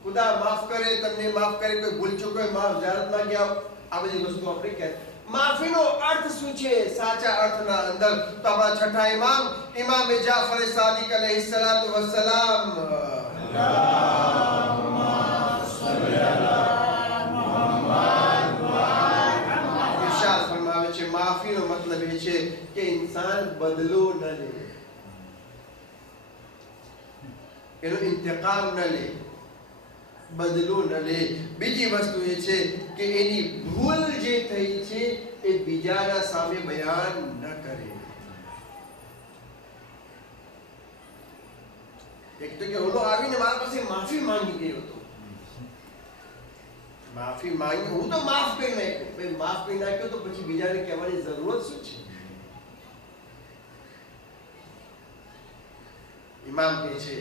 ખુદા માફ કરે, તમને માફ કરે, કોઈ ભૂલ ચૂક હોય માફ, ઝારત માંગી આવો, આ બધી વસ્તુ આપણે કહે. માફીનો અર્થ શું છે સાચા અર્થના અંદર? તો આપણા છઠ્ઠા ઇમામ જાફર સાદિક અલૈહિ સલાતુ વસ્સલામ ઇરશાદ ફરમાવે છે, માફીનો મતલબ એ છે કે ઇન્સાન બદલો ન લે, એનો ઇંતકામ ન લે, બદલો ન લે. બીજી વસ્તુ એ છે કે એની ભૂલ જે થઈ છે એ બીજાના સામે બયાન ન કરે. એક તો કે ઓલો આવીને મારા પાસે માફી માંગી ગયો હતો, માફી માંગી, હું તો માફ કરી નાખ્યું. ભાઈ માફ કરી નાખ્યો તો પછી બીજાને કહેવાની જરૂરત શું છે? ઇમામ કહે છે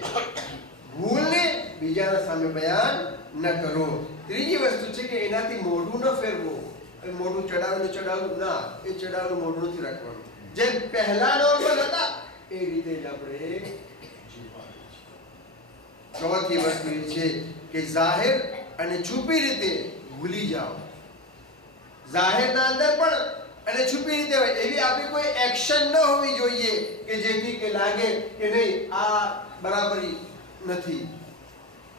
ભૂલને બીજાના સામે બયાન ન કરો. ત્રીજી વસ્તુ છે કે એનાથી મોઢું ન ફેરવું. મોઢું ચડાવેલું ના, એ ચડાવેલું મોઢું નથી રાખવાનું. જેમ પહેલા નોર્મલ હતા એ રીતે જ આપણે જીવવાનું છે. ચોથી વસ્તુ એ છે કે જાહેર અને છુપી રીતે ભૂલી જાઓ. જાહેરના અંદર પણ અને છુપી રીતે હોય એવી આપણી કોઈ એક્શન ન હોવી જોઈએ કે જેથી કે લાગે કે નહીં આ બરાબરી નથી,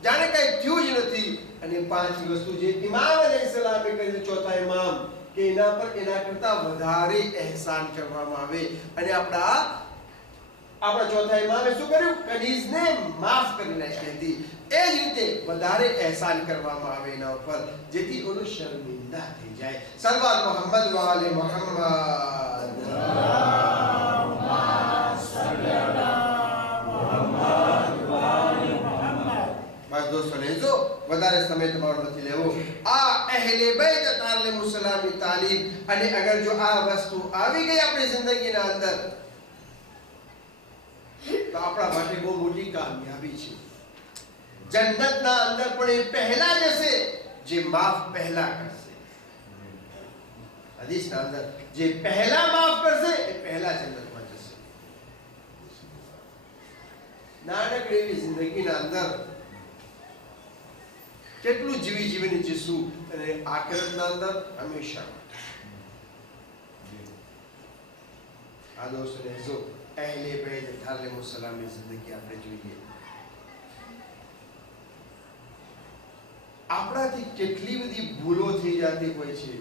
જાણે કઈ થયું જ નથી. અને પાંચમી વસ્તુ જે ઇમામ અલૈહિસ્સલામે કહ્યું, ચોથા ઇમામ, કે એના પર એના કરતા વધારે એહસાન કરવામાં આવે. અને આપણા ચોથા ઇમામે શું કર્યું? કનીઝને માફ કરી નાખી હતી. એ જ રીતે વધારે એહસાન કરવામાં આવે એના ઉપર, જેથી ઓલો શર્મિંદા થઈ જાય. સલવાત મોહમ્મદ વાલે મોહમ્મદ. બસ દોસ્તો લેજો, વધારે સમય તમારો નથી લેવો. આ અહેલે બેત તાલીમ સલામી તાલીમ, અને અગર જો આ વસ્તુ આવી ગઈ આપણી જિંદગીના અંદર તો આપણા માટે બહુ મોટી કામયાબી છે. જન્નતના અંદર પણ એ પહેલા જશે જે માફ પહેલા કરશે. હદીસના અંદર જે પહેલા માફ કરશે એ પહેલા જન્નતમાં જશે. નાનકડી એવી જિંદગીના અંદર કેટલું જીવીને જીશું, અને આખિરતના અંદર હંમેશા. આ દોસ્તોને જો અહેલે બેત તાલીમ સલામી જિંદગી આપણે જોઈએ. આપણાથી કેટલી બધી ભૂલો થઈ જતી હોય છે,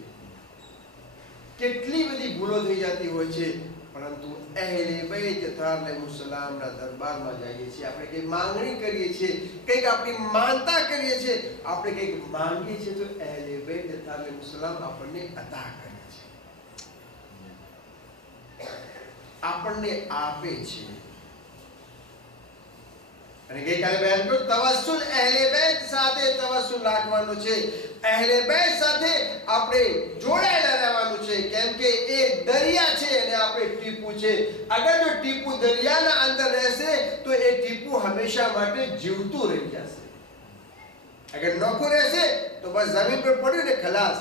કેટલી બધી ભૂલો થઈ જતી હોય છે, પરંતુ અહેલે બેત તાલીમ સલામના દરબારમાં જઈએ છીએ. આપણે કંઈક માંગણી કરીએ છીએ, કંઈક આપણી માનતા કરીએ છીએ, આપણે કંઈક માંગીએ છીએ તો અહેલે બેત તાલીમ સલામ આપણને અતા કરે છે, આપણને આપે છે. અને ગઈકાલે બયાન કર્યું તવસ્સુલ અહેલે બેત સાથે તવસ્સુલ રાખવાનું છે. અહેલે બેત સાથે આપણે જોડાયેલા રહેવાનું છે, કેમ કે એ દરિયા છે અને આપણે ટીપું છે. અગર જો ટીપું દરિયાના અંદર રહેશે તો એ ટીપું હંમેશા માટે જીવતું રહી જશે. અગર નોખું રહેશે તો બસ જમીન પર પડ્યું ને ખલાસ.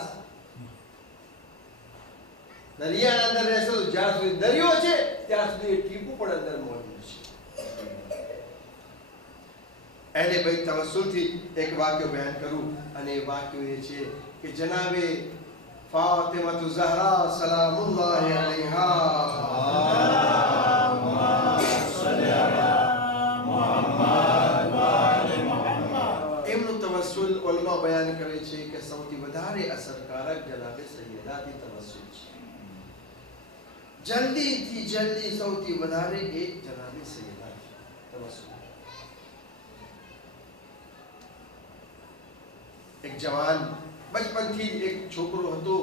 દરિયાના અંદર રહેશે તો જ્યાં સુધી દરિયો છે ત્યાં સુધી એ ટીપું પણ અંદર મોજુદ છે. અહેલે બેત તવસ્સુલથી એક વાક્ય બયાન કરું, અને એ વાક્ય એ છે કે જનાબે ફાતિમા ઝહરા સલામુલ્લાહ અલૈહા એમનું તવસ્સુલ ઉલમા બયાન કરે છે કે સૌથી વધારે અસરકારક જનાબે સૈયદાથી તવસ્સુલ છે. જલ્દીથી જલ્દી સૌથી વધારે એ જનાબે સૈયદા તવસ્સુલ. એક જવાન બચપનથી એક છોકરો હતો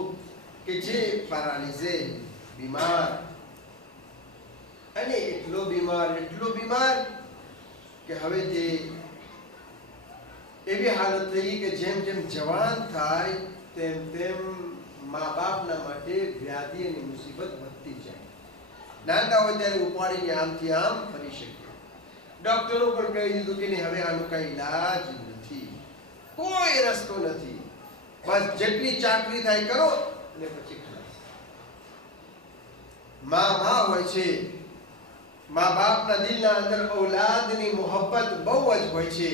કે જે પેરાલિઝે બીમાર, અને એટલો બીમાર કે હવે તે એવી હાલત થઈ કે જેમ જેમ જવાન થાય તેમ તેમ મા બાપના માટે વ્યાધિ અને મુસીબત વધતી જાય. નાના હોય ત્યારે ઉપાડીને આમથી આમ ફરી શકે. ડોક્ટરો પણ કહી દીધું કે હવે આનું કઈ ઈલાજ નથી, કોઈ રસ્તો નથી, બસ જેટલી ચાકરી થાય કરો અને પછી ખલાસ. માં હોય છે, મા બાપના દિલના અંદર ઔલાદની મોહબ્બત બહુ જ હોય છે.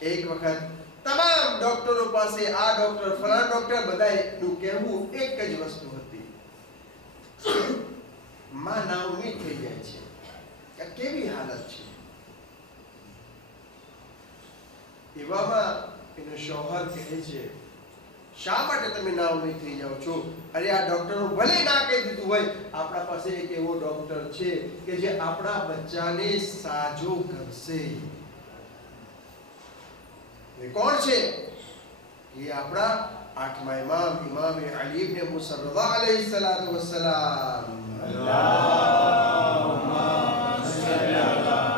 એક વખત તમામ ડોક્ટરો પાસે આ ડોક્ટર ફલાણા ડોક્ટર બધાનું કહેવું એક જ વસ્તુ હતી, માં નાઉમીદ થઈ જાય છે. આ કેવી હાલત છે. એવામાં એનો શોહર કહે છે શા માટે તમે નાઉમીદ થઈ જાઓ છો? અરે આ ડોક્ટરો ભલે ના કહી દીધું હોય, આપણા પાસે એક એવો ડોક્ટર છે કે જે આપણા બચ્ચાને સાજો કરશે. એ કોણ છે? એ આપણા આઠમા ઇમામ ઇમામે અલી ઇબ્ન મુસા રઝા અલૈહિ સલાતુ વસ્સલામ. અલ્લાહુમ્મા સલ્લી અલા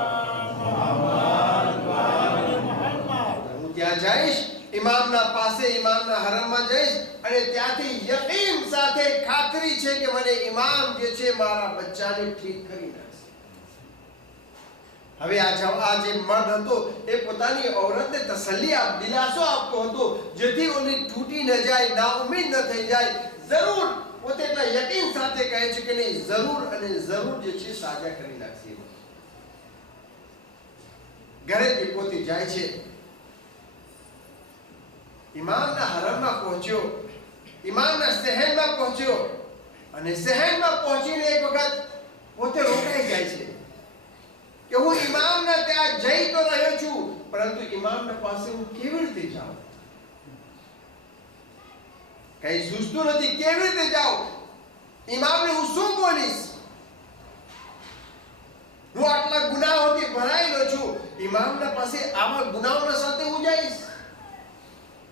મુહમ્મદ વ આલી મુહમ્મદ. હું ત્યાં જઈશ ઇમામના પાસે ઇમામના હરમમાં જઈશ અને ત્યાંથી યકીન સાથે ખાતરી છે કે મને ઇમામ જે છે મારા બચ્ચાને ઠીક કરી નાખશે. હવે આ જે મર્દ હતો એ પોતાની ઔરતને તસલ્લી દિલાસો આપતો હતો જેથી ઓની તૂટી ન જાય, નાઉમીદ ન થઈ જાય. જરૂર પોતે એટલા યકીન સાથે કહે છે કે નહીં, જરૂર અને જરૂર જે છે સાજા કરી નાખશે. ઘરેથી પોતે જાય છે, ઇમામના હરમમાં પહોંચ્યો, ઇમામના શહેરમાં પહોંચ્યો અને શહેરમાં પહોંચીને એક વખત પોતે રોકાઈ જાય છે કે હું ઇમામના ત્યાં જઈ તો રહ્યો છું, પરંતુ ઇમામના પાસે હું કેવી રીતે જાઉં? કઈ સૂઝતું નથી, કેવી રીતે જાઉં? ઇમામને હું શું બોલીશ? હું આટલા ગુનાહોથી ભરાયેલો છું, ઇમામના પાસે આવા ગુનાહોના સાથે હું જઈશ?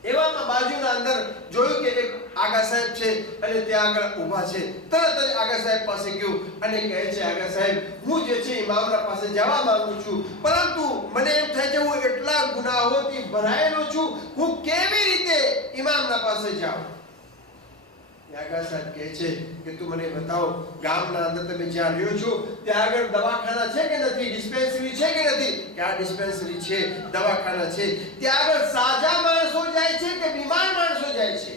એવામાં બાજુના અંદર જોયું કે એક આગા સાહેબ છે અને ત્યાં આગળ ઊભા છે. તરત જ આગા સાહેબ પાસે ગયો અને કહે છે, આગા સાહેબ હું જે છે ઇમામના પાસે જવા માંગુ છું, પરંતુ મને એમ થાય છે હું એટલા ગુનાહોથી ભરાયેલો છું, હું કેવી રીતે ઇમામના પાસે જાઉં? આગા સાહેબ કહે છે કે તું મને બતાવો, ગામના અંદર તમે જ્યાં રહ્યો છો ત્યાં આગળ દવાખાના છે કે નથી, ડિસ્પેન્સરી છે કે નથી? કે આ ડિસ્પેન્સરી છે, દવાખાના છે. ત્યાં આગળ સાજા માણસો જાય છે કે બીમાર માણસો જાય છે?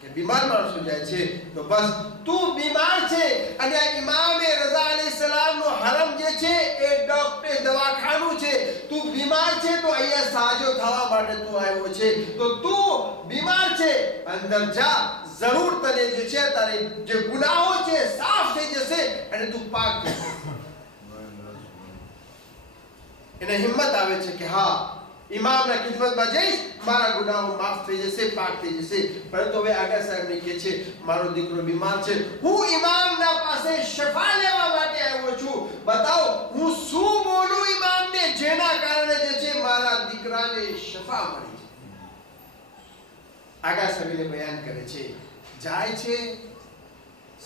કે બીમાર માણસો જાય છે. તો બસ તું બીમાર છે અને આ ઇમામે રઝા અલૈહિસ્સલામ નો હરમ જે છે એ ડોક્ટર દવાખાનું છે. તું બીમાર છે તો અહીંયા સાજો થવા માટે તું આવ્યો છે, તો તું બીમાર છે, અંદર જા, જરૂર તને જે છે તારે જે ગુનાહો છે સાફ થઈ જશે અને તું પાક થશે. એને હિંમત આવે છે કે હા, ઇમામના ખિદમતમાં જઈશ, મારા ગુનાહો માફ થઈ જશે, પાક થઈ જશે. પરંતુ હવે આગા સાહેબને કહે છે મારો દીકરો બીમાર છે, હું ઇમામના પાસે શફા લેવા માટે આવ્યો છું, બતાવો હું શું બોલું ઇમામને જેના કારણે જે છે મારા દીકરાને શફા મળી. આગા સાહેબને બયાન કરે છે, જાય છે,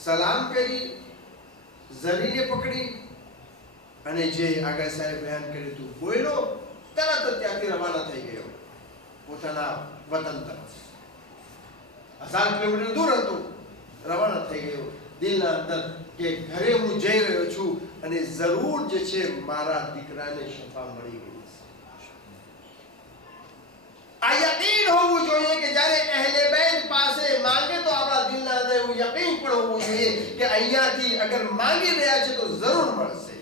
સલામ કરી, ઝરીને પકડી અને જે આગા સાહેબ બયાન કર્યું હતું બોલ્યો, તરત જ ત્યાંથી રવાના થઈ ગયો પોતાના વતન તરફ. 1000 કિલોમીટર દૂર હતું, રવાના થઈ ગયો દિલના અંદર કે ઘરે હું જઈ રહ્યો છું અને જરૂર જે છે મારા દીકરાને શફા મળી ગઈ. આ યકીન હોવું જોઈએ કે જ્યારે અહેલે બેત પાસે માંગે તો આપણા દિલના અંદર એવું યકીન પણ હોવું જોઈએ કે અહીંયાથી અગર માંગી રહ્યા છે તો જરૂર મળશે.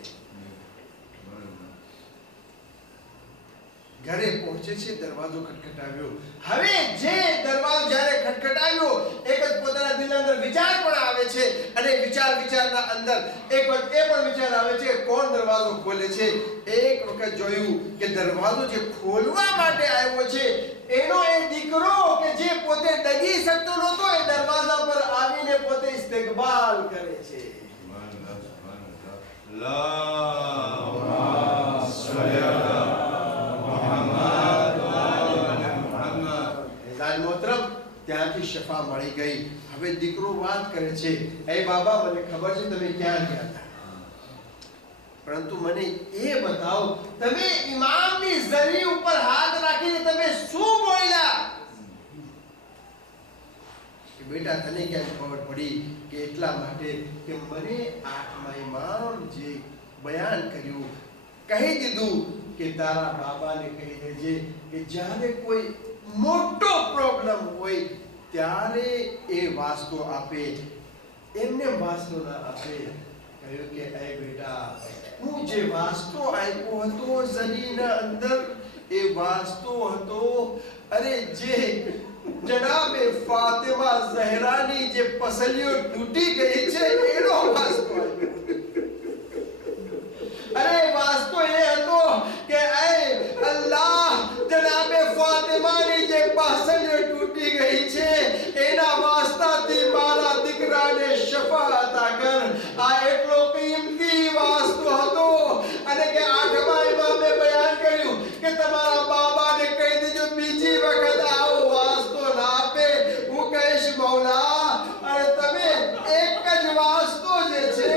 ઘરે પહોંચે છે, દરવાજો ખટખટાવ્યો. હવે જે દરવાજો જ્યારે ખટખટાવ્યો, એક જ પોતાના દિલના અંદર વિચાર પણ આવે છે અને વિચારના અંદર એક વખત એ પણ વિચાર આવે છે કોણ દરવાજો ખોલે છે. એક વખત જોયું કે દરવાજો જે ખોલવા માટે આવ્યો છે એનો એ દીકરો કે જે પોતે ડગી શકતો નહોતો, એ દરવાજા પર આવીને પોતે ઇસ્તિકબાલ કરે છે. ત્યાંથી શફા મળી ગઈ. હવે દીકરો વાત કરે છે, એ બાબા મને ખબર છે તમે ક્યાં ગયા હતા, પરંતુ મને એ બતાવો તમે ઇમામની ઝરી ઉપર હાથ રાખીને તમે શું બોલ્યા? કે બેટા તને ક્યાં ખબર પડી? કે એટલા માટે કે મને આઠમા ઇમામ જે બયાન કર્યું, કહી દીધું કે તારા બાબાને કહી દેજે કે જ્યારે કોઈ મોટો પ્રોબ્લેમ હોય ત્યારે એ વાસ્તો આપે, એમને વાસ્તો ના આપે. કહ્યું કે એ બેટા હું જે વાસ્તો આપ્યો હતો ઝરીના અંદર, એ વાસ્તો હતો અરે જે જનાબે ફાતિમા ઝહરાની જે પસલીઓ તૂટી ગઈ છે એનો વાસ્તો આપ્યો. અરે વાસ્તો એ હતો કે એ અલ્લાહ જનાબે ફાતિમાની જે પસલીઓ તૂટી ગઈ છે એના વાસ્તાથી મારા દીકરાને શફા અતા કર. આ એટલો કિંમતી વાસ્તો હતો. અને કે આઠમા ઇમામે બયાન કર્યું કે તમારા બાબાને કહી દેજો બીજી વખત આવો વાસ્તો ના આપે. હું કહીશ મૌલા, અરે તમે એક જ વાસ્તો જે છે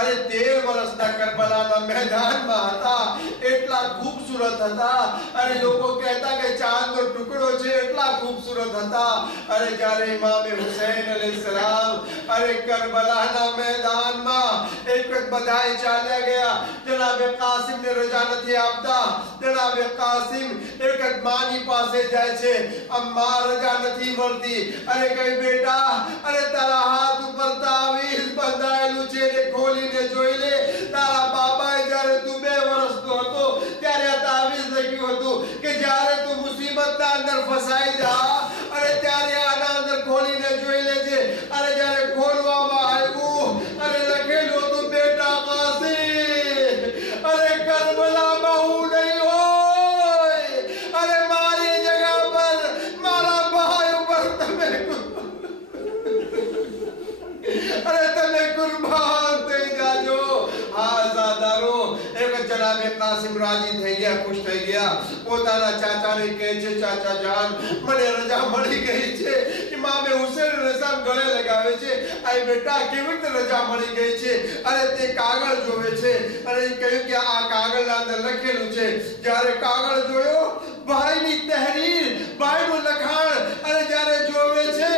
અરે 13 વર્ષના કરબલાના મેદાનમાં હતા, એટલા ખૂબસૂરત હતા. અને લોકો કહેતા કે ચાંદનો ટુકડો છે, એટલા ખૂબસૂરત હતા. અરે જ્યારે ઇમામે હુસૈન અલૈહિસ્સલામ અરે કરબલાના મેદાનમાં એક વખત બધાય ચાલ્યા ગયા. જનાબે કાસિમને રજા નથી આપતા. જનાબે કાસિમ એક વખત માની પાસે જાય છે, અમ્મા રજા નથી મળતી. અરે કઈ બેટા, અરે તારા હાથ ઉપર તાવીઝ બંધાયેલું છે ને ખોલીને જોઈ લે. તારા બાબાએ જ્યારે તું 2 વર્ષનો હતો ત્યારે આ તાવીઝ લખ્યું હતું કે જ્યારે તું મુસીબતના અંદર ફસાઈ જા અરે ત્યારે આના અંદર ખોલીને જોઈ લેજે. અરે જ્યારે ખોલવામાં આવ્યું અરે લખેલું હતું, બેટા કાસિમ, અરે કરબલામાં હું નહીં હોય, અરે મારી જગ્યા પર મારા ભાઈ ઉપર તમે કુરબાન થઈ જાજો. હા ઝાદારો, એક જનાબે કાસિમ રાજી થઈ ગયા, ખુશ થઈ ગયા. પોતાના ચાચાને કહે છે, ચાચા જાન, મને રજા મળી ગઈ છે. ઇમામે હુસૈન રસમ ગળે લગાવે છે, આય બેટા કેવી રીતે રજા મળી ગઈ છે? અરે તે કાગળ જોવે છે. અરે કહ્યું કે આ કાગળના અંદર લખેલું છે. જ્યારે કાગળ જોયો, ભાઈની તહરીર, ભાઈનું લખાણ, અરે જ્યારે જોવે છે,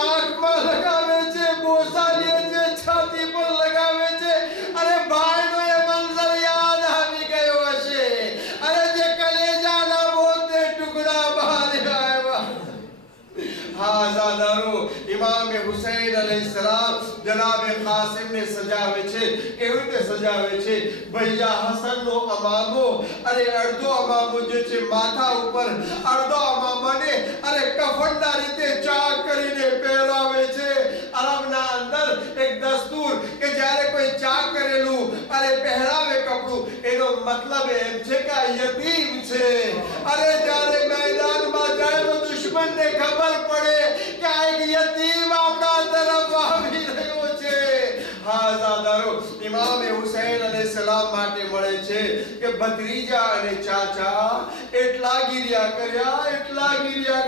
આંખમાં લગાવે છે, બોસા લે છે, છાતી પર લગાવે છે. અરે ભાઈનો એ મંઝર યાદ આવી ગયો હશે. અરે જે કલેજાના 72 ટુકડા બહાર આવ્યા. હા ઝાદારો, ઇમામે હુસૈન અલૈહિસ્સલામ જનાબે કાસિમને સજાવે છે. કેવી રીતે સજાવે છે? ભૈયા હસનનો અમામો, અરે અડધો અમામો જે છે માથા ઉપર, અડધો અમામાને અરે કફનના રીતે ચાક કરીને પહેરાવે છે. અરબના અંદર એક દસ્તુર કે જ્યારે કોઈ ચાક કરેલું અરે પહેરાવે કપડું, એનો મતલબ એમ છે કે આ યતીમ છે. અરે જ્યારે મેદાનમાં જાય તો દુશ્મનને ખબર પડે કે આ એક યતીમ આપણા તરફ આવી રહ્યો છે. હા ઝાદારો, ઇમામે હુસૈન અલૈહિસ્સલામ માટે મળે છે કે ભત્રીજા અને ચાચા એટલા ગિર્યા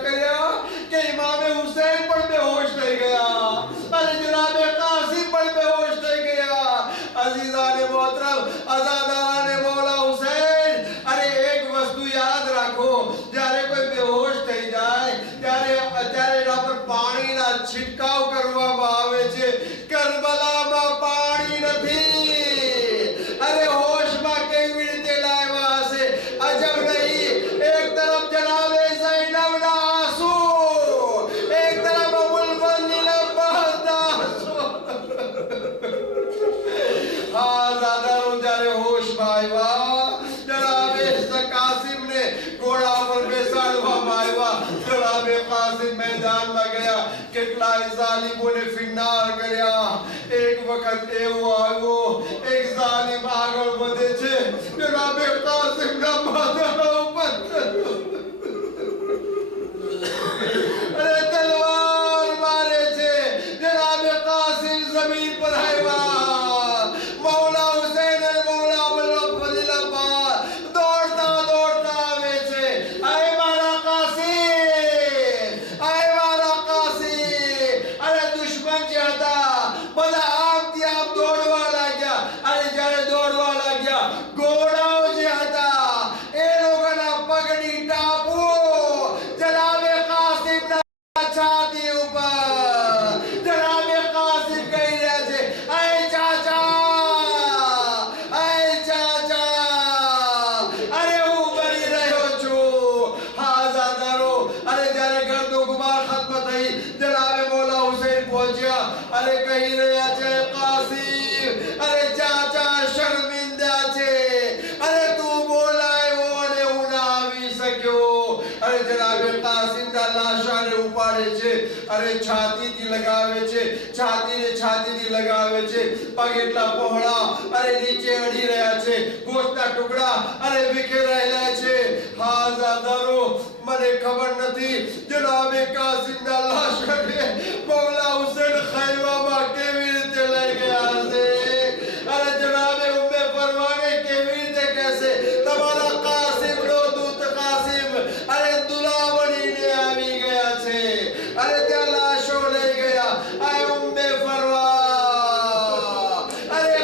કર્યા કે ઇમામે હુસૈન પણ બેહોશ થઈ ગયા. અને જનાબે કાસિમ પણ બેહોશ થઈ ગયા. અઝીઝાને મોહતરમ, અઝાદારાને મૌલા હુસૈન, અરે એક વસ્તુ યાદ રાખો, જ્યારે કોઈ બેહોશ થઈ જાય ત્યારે એના પર પાણીના છિટકાવ કરવામાં આવે છે. કરબલામાં પાણી નથી. અરે હોશમાં કેવી રીતે લાવ્યા હશે? અજબ નહીં. એક તરફ જનાબે ઝૈનબના આંસુ, એક તરફ અબુલ ફઝલના બહતા આંસુ. હા ઝાદારો, જ્યારે હોશમાં આવ્યા, જનાબે કાસિમને ઘોડા પર બેસાડવામાં આવ્યા. જનાબે કાસિમ મેદાનમાં ગયા, કેટલાય ઝાલિમોને ફિન્નાર કર્યા. એક વખત એવો આવ્યો, એક ઝાલિમ આગળ વધે છે, જનાબે કાસિમના માથાના ઉપર અરે તલવાર મારે છે. જનાબે કાસિમ જમીન પર આવ્યા. મૌલા હુસૈન અને મૌલા અબુલ ફઝલ દોડતા આવે છે. આય મારા કાસિમ, આય મારા કાસિમ. અરે દુશ્મન જે હતા બધા આમથી આમ દોડવા લાગ્યા. અને જ્યારે દોડવા લાગ્યા, ઘોડાઓ જે હતા એ લોકોના પગની ટાપુ જનાબે કાસિમના છાતી ઉપર. જનાબે કાસિમ કહી રહ્યા છે, આય ચાચા, આય ચાચા, અરે હું મરી રહ્યો છું. હા ઝાદારો, અરે જ્યારે ગર્દો ગુબાર ખત્મ થઈ, જનાબે મૌલા હુસૈન પહોંચ્યા. અરે કહી રહ્યા છે, કાસિમ, અરે ચાચા શર્મિંદા છે. અરે તું બોલાયો અને હું ના આવી શક્યો. અરે જનાબે કાસિમના લાશાને ઉપાડે છે. અરે છાતીથી લગાવે છે, છાતીથી લગાવે છે. પગ એટલા પહોળા અરે નીચે અડી રહ્યા છે. ગોશતના ટુકડા અરે વિખેરાયેલા છે. હા ઝાદારો, મને ખબર નથી જનાબે કાસિમના લાશાને મૌલા હુસૈન ખૈવામાં કેવી રીતે લઈ ગયા હશે. અરે જનાબે ઉમ્મે ફરવાને કેવી રીતે કહેશે, તમારા કાસિમનો દૂત કાસિમ અરે દુલા બનીને આવી ગયા છે. અરે ત્યાં લાશો લઈ ગયા. આય ઉમ્મે ફરવા, અરે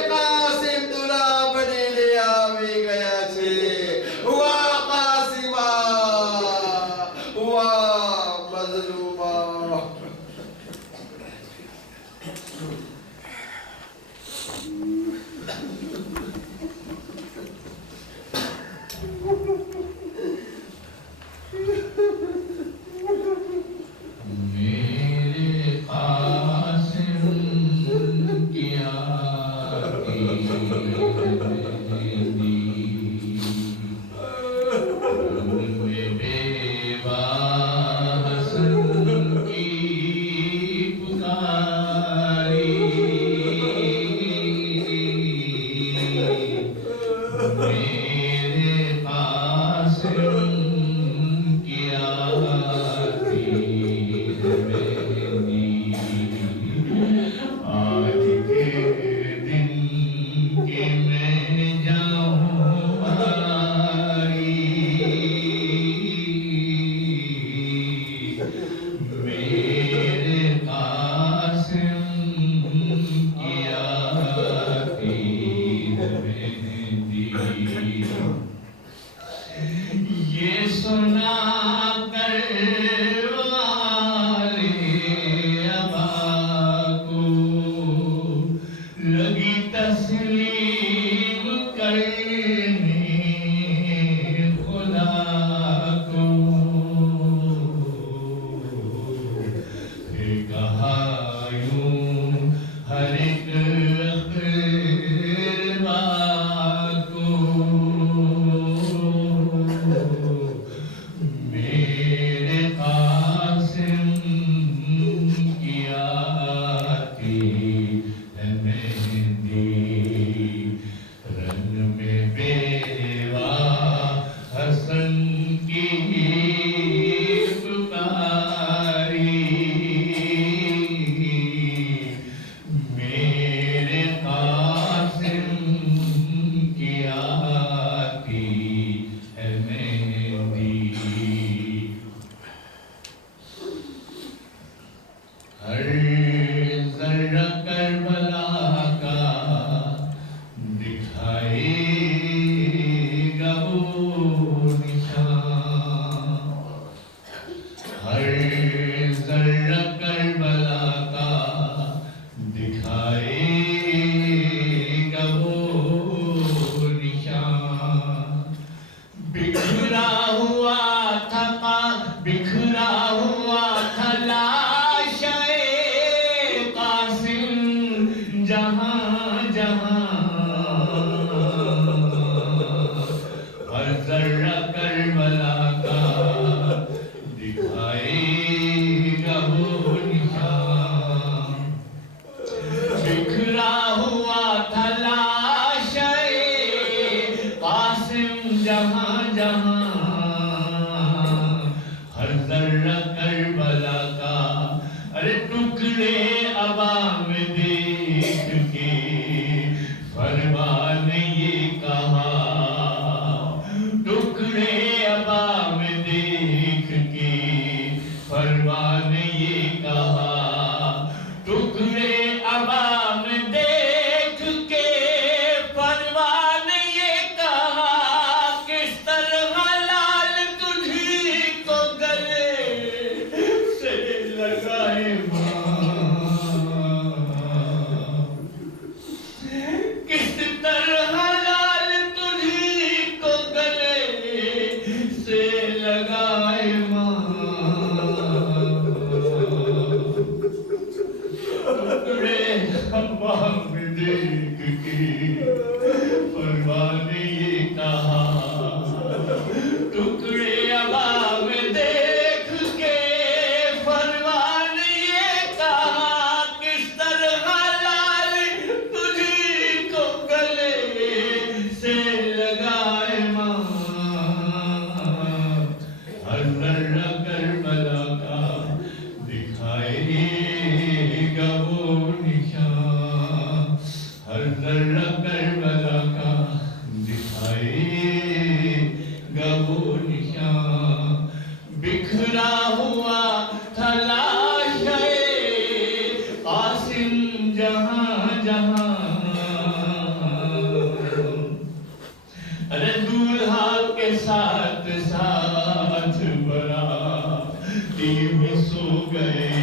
सो गए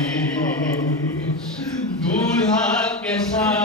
दूल्हा સા